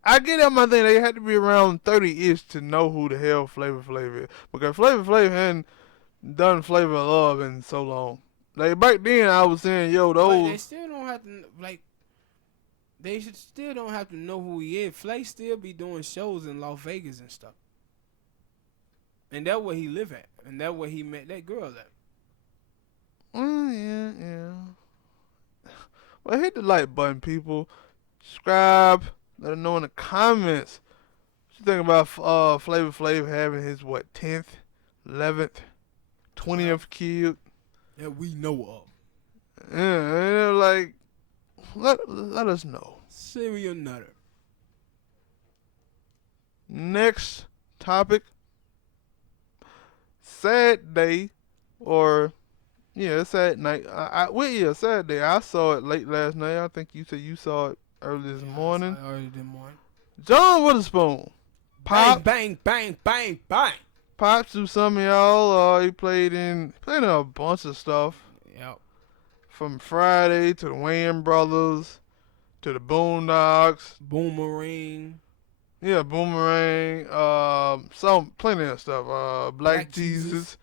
I get that my thing, they had to be around 30-ish to know who the hell Flavor Flav is. Because Flavor Flav hadn't done Flavor of Love in so long. Like, back then, I was saying, yo, those. But they still don't have to, like, they still don't have to know who he is. Flay still be doing shows in Las Vegas and stuff. And that's where he live at. And that's where he met that girl at. Yeah. Well, hit the like button, people. Subscribe. Let us know in the comments what you think about Flavor Flav having his, 10th, 11th, 20th kid. That we know of. Yeah, like, let us know. Serial nutter. Next topic. Sad day, or sad night. Sad day. I saw it late last night. I think you said you saw it early this morning. I saw it early this morning. John Witherspoon. Pop, bang, bang, bang, bang. Pops to some of y'all. He played in a bunch of stuff. Yep. From Friday to the Wayans Brothers to the Boondocks. Boomerang. Yeah, Boomerang. Plenty of stuff. Black Jesus.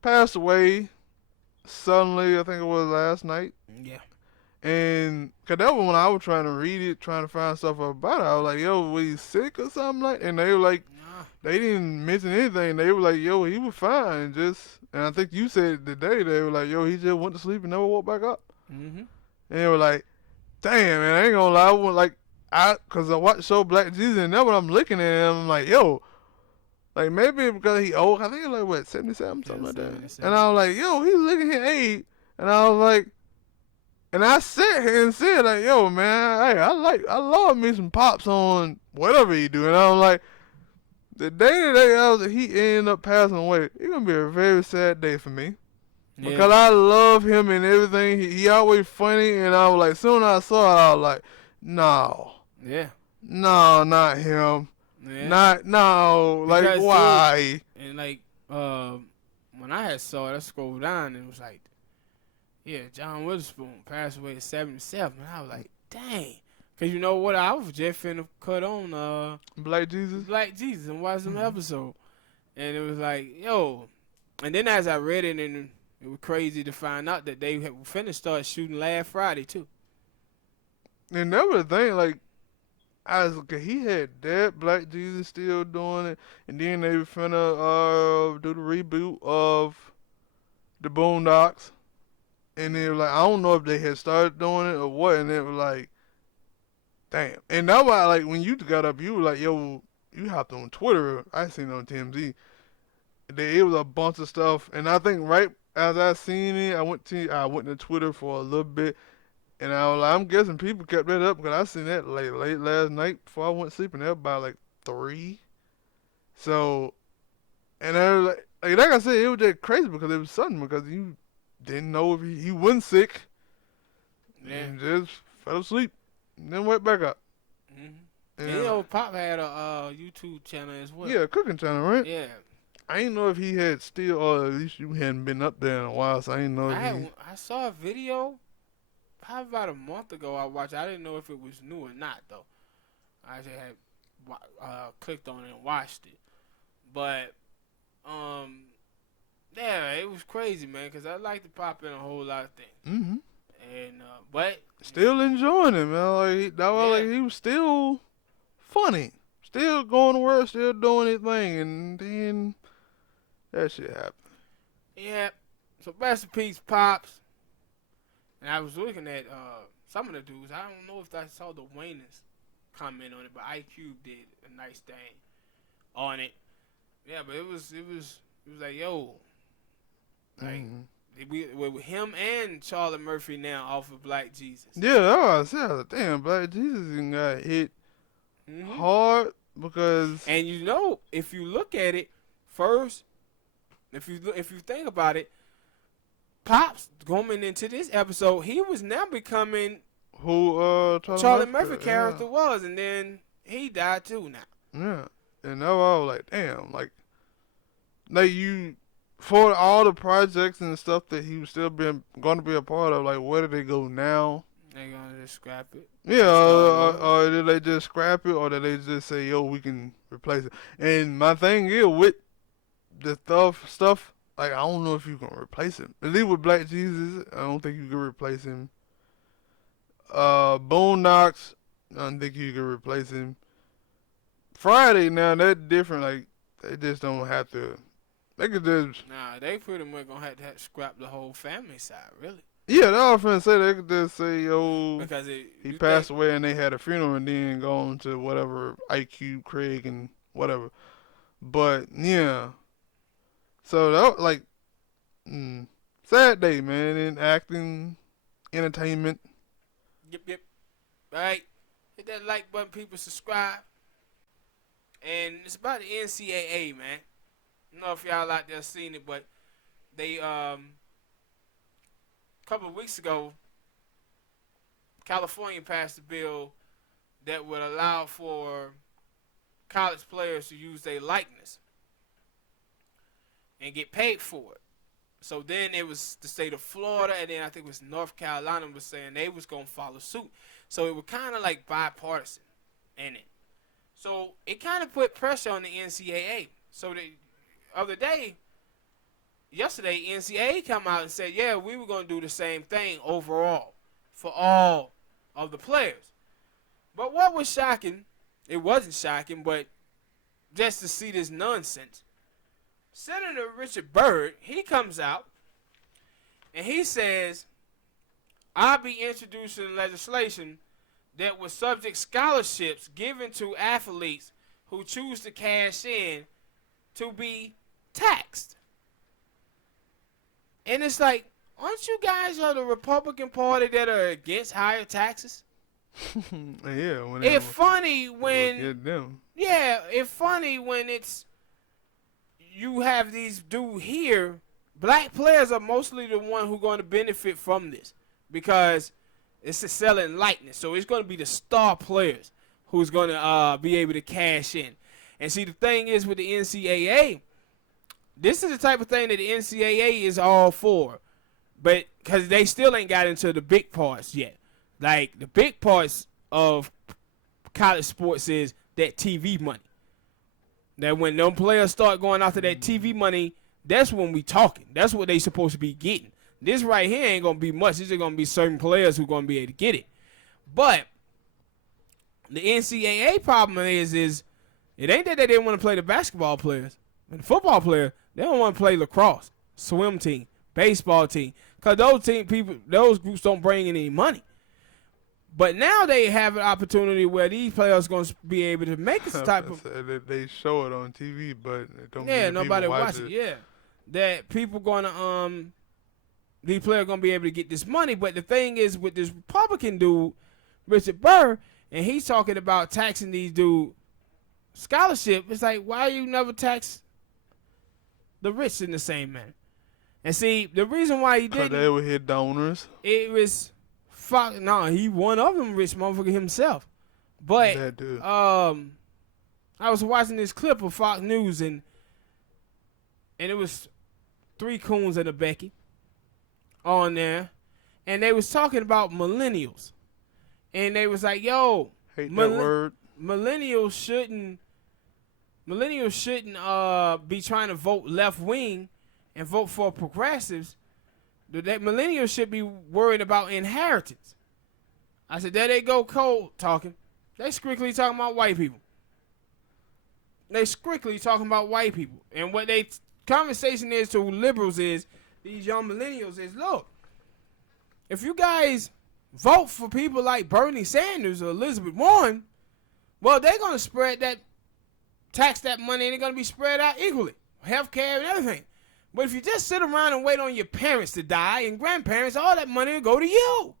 Passed away suddenly, I think it was last night. Yeah. And, cause that was when I was trying to read it, trying to find stuff about it. I was like, yo, was he sick or something like that? And they were like, Nah. they didn't mention anything. They were like, yo, he was fine. And I think you said today, they were like, yo, he just went to sleep and never woke back up. Mm-hmm. And they were like, damn, man, I ain't gonna lie. I was like, cause I watched the show Black Jesus, and that's what I'm looking at. And I'm like, yo, like, maybe because he old. I think he's like, 77, something like that. 77. And I was like, yo, he's looking at age. And I was like, and I sat here and said, like, yo, man, hey, I love me some Pops on whatever he do. And I was like, the day that he ended up passing away, it's gonna be a very sad day for me. Yeah. Because I love him and everything. He always funny, and I was like, soon as I saw it, I was like, no. Yeah. No, not him. Yeah. No. Like, because why? Dude, and like, when I had saw it, I scrolled down and it was like, yeah, John Witherspoon passed away at 77. And I was like, dang. Because you know what? I was just finna cut on Black Jesus and watch some episode. And it was like, yo. And then as I read it, and it was crazy to find out that they finna start shooting last Friday, too. And that was the thing, like, he had that, Black Jesus still doing it, and then they were finna do the reboot of the Boondocks. And they were like, I don't know if they had started doing it or what, and it was like, damn. And that's why, like, when you got up, you were like, yo, you hopped on Twitter. I seen it on TMZ. It was a bunch of stuff, and I think right as I seen it, I went to Twitter for a little bit, and I was like, I'm guessing people kept that up because I seen that late last night before I went sleeping. That by like 3. So, and I was like I said, it was just crazy because it was sudden, because you didn't know if he wasn't sick. Yeah. And just fell asleep and then went back up. Mm-hmm. And you know, Pop had a YouTube channel as well. Yeah, a cooking channel, right? Yeah. I didn't know if he had still, or at least you hadn't been up there in a while, so I didn't know I saw a video probably about a month ago I watched. I didn't know if it was new or not, though. I actually had clicked on it and watched it. But yeah, it was crazy, man, because I like to pop in a whole lot of things. Mm-hmm. And but Still enjoying it, man. Like he was still funny, still going to work, still doing his thing, and then that shit happened. yeah, so rest in peace, Pops. And I was looking at some of the dudes. I don't know if I saw the Wayners comment on it, but IQ did a nice thing on it. Yeah, but it was like, yo, like we with him and Charlie Murphy now off of Black Jesus. Yeah, I said, damn, Black Jesus got hit hard because. And you know, if you look at it first, if you think about it, Pops going into this episode, he was now becoming who Charlie Murphy character was, and then he died too now. Yeah, and now I was like, damn, like you for all the projects and stuff that he was still going to be a part of. Like, where do they go now? They gonna just scrap it. Yeah, or did they just scrap it, or did they just say, yo, we can replace it? And my thing is with the stuff. Like, I don't know if you can replace him. At least with Black Jesus, I don't think you can replace him. Boondocks, I don't think you can replace him. Friday, now, that's different. Like, they just don't have to. They could just. Nah, they pretty much gonna have to scrap the whole family side, really. Yeah, I was finna say they could just say, yo, because he passed away and they had a funeral and then go on to whatever, IQ, Craig, and whatever. But, yeah. So, that was like, sad day, man, in acting, entertainment. Yep. All right. Hit that like button, people. Subscribe. And it's about the NCAA, man. I don't know if y'all out there seen it, but they, a couple of weeks ago, California passed a bill that would allow for college players to use their likeness and get paid for it. So then it was the state of Florida, and then I think it was North Carolina was saying they was going to follow suit. So it was kind of like bipartisan in it. So it kind of put pressure on the NCAA. So the other day, yesterday, NCAA come out and said, yeah, we were going to do the same thing overall for all of the players. But what was shocking, it wasn't shocking, but just to see this nonsense, Senator Richard Byrd, he comes out and he says, I'll be introducing legislation that will subject scholarships given to athletes who choose to cash in to be taxed. And it's like, aren't you guys of the Republican Party that are against higher taxes? Yeah. It's funny when it's you have these dudes here. Black players are mostly the one who are going to benefit from this because it's a selling likeness. So it's going to be the star players who's going to be able to cash in. And see, the thing is with the NCAA, this is the type of thing that the NCAA is all for. But because they still ain't got into the big parts yet. Like, the big parts of college sports is that TV money. That when them players start going after that TV money, that's when we talking. That's what they supposed to be getting. This right here ain't going to be much. This is going to be certain players who going to be able to get it. But the NCAA problem is it ain't that they didn't want to play the basketball players. And the football player, they don't want to play lacrosse, swim team, baseball team. Because those groups don't bring in any money. But now they have an opportunity where these players are going to be able to make this type of. They show it on TV, but it don't nobody watch it. Yeah, that people going to these players going to be able to get this money. But the thing is with this Republican dude, Richard Burr, and he's talking about taxing these dude scholarship. It's like, why you never tax the rich in the same manner? And see, the reason why he didn't, they were his donors. It was. He one of them rich motherfucker himself. But that dude. I was watching this clip of Fox News and it was 3 Coons and a Becky on there, and they was talking about millennials, and they was like, "Yo, hate that word." millennials shouldn't be trying to vote left wing and vote for progressives. That millennials should be worried about inheritance. I said, there they go, cold talking. They strictly talking about white people. They strictly talking about white people. And what they conversation is to liberals is, these young millennials is, look, if you guys vote for people like Bernie Sanders or Elizabeth Warren, well, they're going to spread that, tax that money, and they're going to be spread out equally. Healthcare and everything. But if you just sit around and wait on your parents to die and grandparents, all that money will go to you.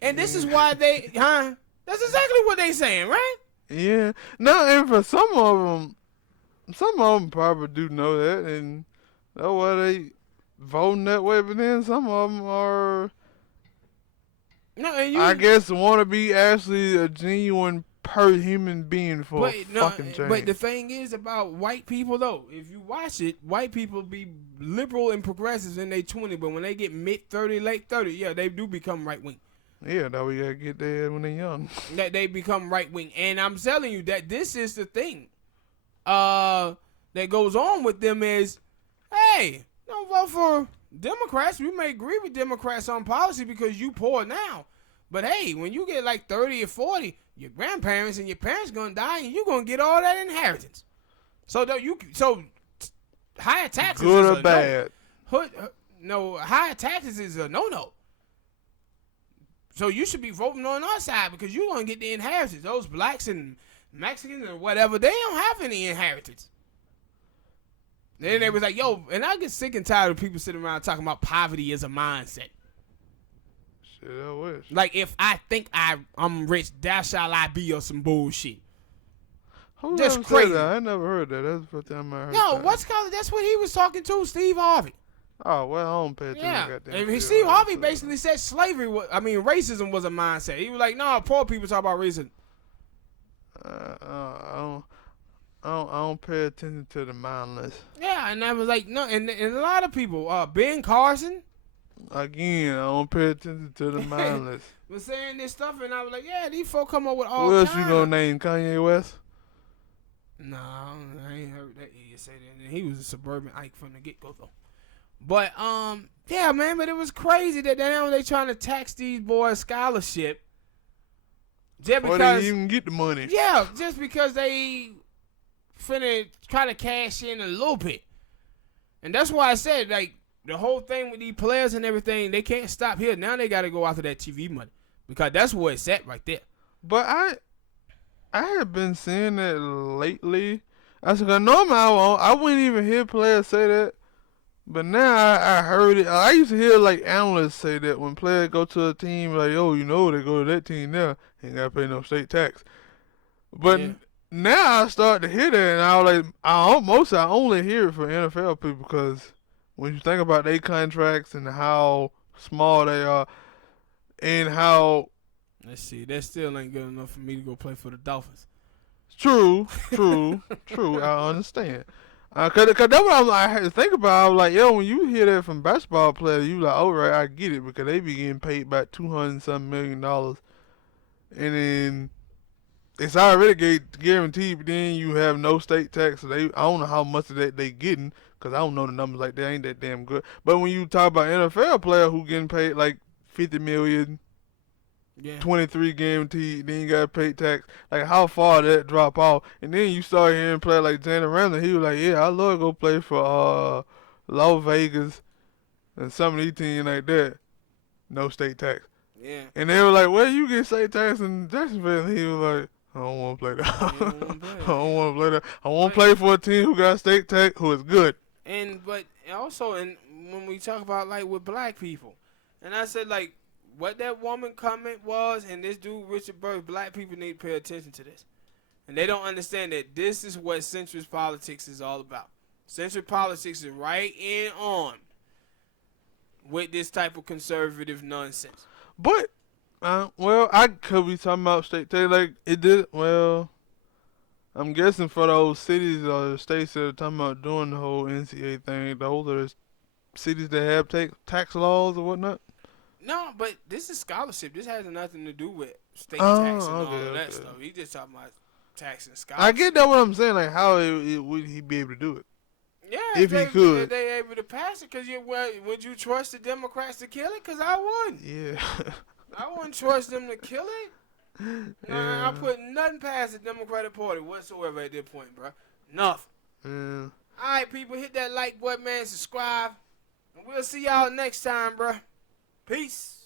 And this is why they, that's exactly what they saying, right? Yeah. No, and for some of them probably do know that, and that's why they voting that way. But then some of them are, no, and I guess, want to be actually a genuine human being for fucking change. But the thing is about white people, though, if you watch it, white people be liberal and progressives in their 20s, but when they get mid-30, late 30, yeah, they do become right-wing. Yeah, now we gotta get there when they're young. That they become right-wing. And I'm telling you that this is the thing that goes on with them is, hey, don't vote for Democrats. We may agree with Democrats on policy because you poor now. But hey, when you get like 30 or 40, your grandparents and your parents gonna die, and you gonna get all that inheritance. So higher taxes, good or bad? No, higher taxes is a no. So you should be voting on our side because you're gonna get the inheritance. Those blacks and Mexicans or whatever, they don't have any inheritance. Then they was like, yo, and I get sick and tired of people sitting around talking about poverty as a mindset. Shit, I wish. Like, if I think I'm rich, thou shall I be, or some bullshit. Who just crazy. That? I never heard that. That's the first time I heard No, that. what's called? That's what he was talking to, Steve Harvey. Oh, well, I don't pay attention to and Steve Harvey basically said racism was a mindset. He was like, no, poor people talk about racism. I don't pay attention to the mindless. Yeah, and I was like, no, and a lot of people, Ben Carson. Again, I don't pay attention to the mindless. Was saying this stuff, and I was like, yeah, these folk come up with all Who else you gonna name? Kanye West? No, I ain't heard that idiot say that. He was a suburban Ike from the get-go, though. But, yeah, man, but it was crazy that now they trying to tax these boys' scholarship. Just because, or they didn't even get the money. Yeah, just because they finna try to cash in a little bit. And that's why I said, like, the whole thing with these players and everything, they can't stop here. Now they got to go after that TV money because that's where it's at right there. But I have been seeing that lately. I said, normally I wouldn't even hear players say that. But now I heard it. I used to hear like analysts say that when players go to a team, like, oh, they go to that team now, ain't got to pay no state tax. But now I start to hear that, and I was like, I only hear it for NFL people because when you think about their contracts and how small they are and how... Let's see, that still ain't good enough for me to go play for the Dolphins. True, I understand. Cause that's what I had to think about. I was like, yo, when you hear that from basketball players, you like, oh, right, I get it, because they be getting paid about $200-something million. And then it's already guaranteed, but then you have no state tax. So I don't know how much of that they getting, because I don't know the numbers like that. Ain't that damn good. But when you talk about NFL player who getting paid like $50 million, 23 guaranteed, then you got to pay tax. Like, how far that drop off? And then you start hearing play like Jalen Ramsey. He was like, yeah, I love to go play for Las Vegas and some of these teams like that. No state tax. Yeah. And they were like, well, you get state tax in Jacksonville. And he was like, I don't want to play that. I don't want to play that. I want to play for a team who got state tax, who is good. But also, when we talk about, like, with black people, and I said, like, what that woman comment was, and this dude, Richard Burke, black people need to pay attention to this. And they don't understand that this is what centrist politics is all about. Centrist politics is right in on with this type of conservative nonsense. But, I could be talking about state tax. Like, it did, I'm guessing for those cities or states that are talking about doing the whole NCA thing, those are the cities that have tax laws or whatnot. No, but this is scholarship. This has nothing to do with state Oh, tax and all okay, of that okay. stuff. He just talking about tax and scholarship. I get that what I'm saying. Like, how would he be able to do it? Yeah, If he could. if they able to pass it, because would you trust the Democrats to kill it? Because I wouldn't. Yeah. I wouldn't trust them to kill it. Nah, I put nothing past the Democratic Party whatsoever at this point, bro. Nothing. Yeah. All right, people, hit that like button, man. Subscribe. And we'll see y'all next time, bro. Peace.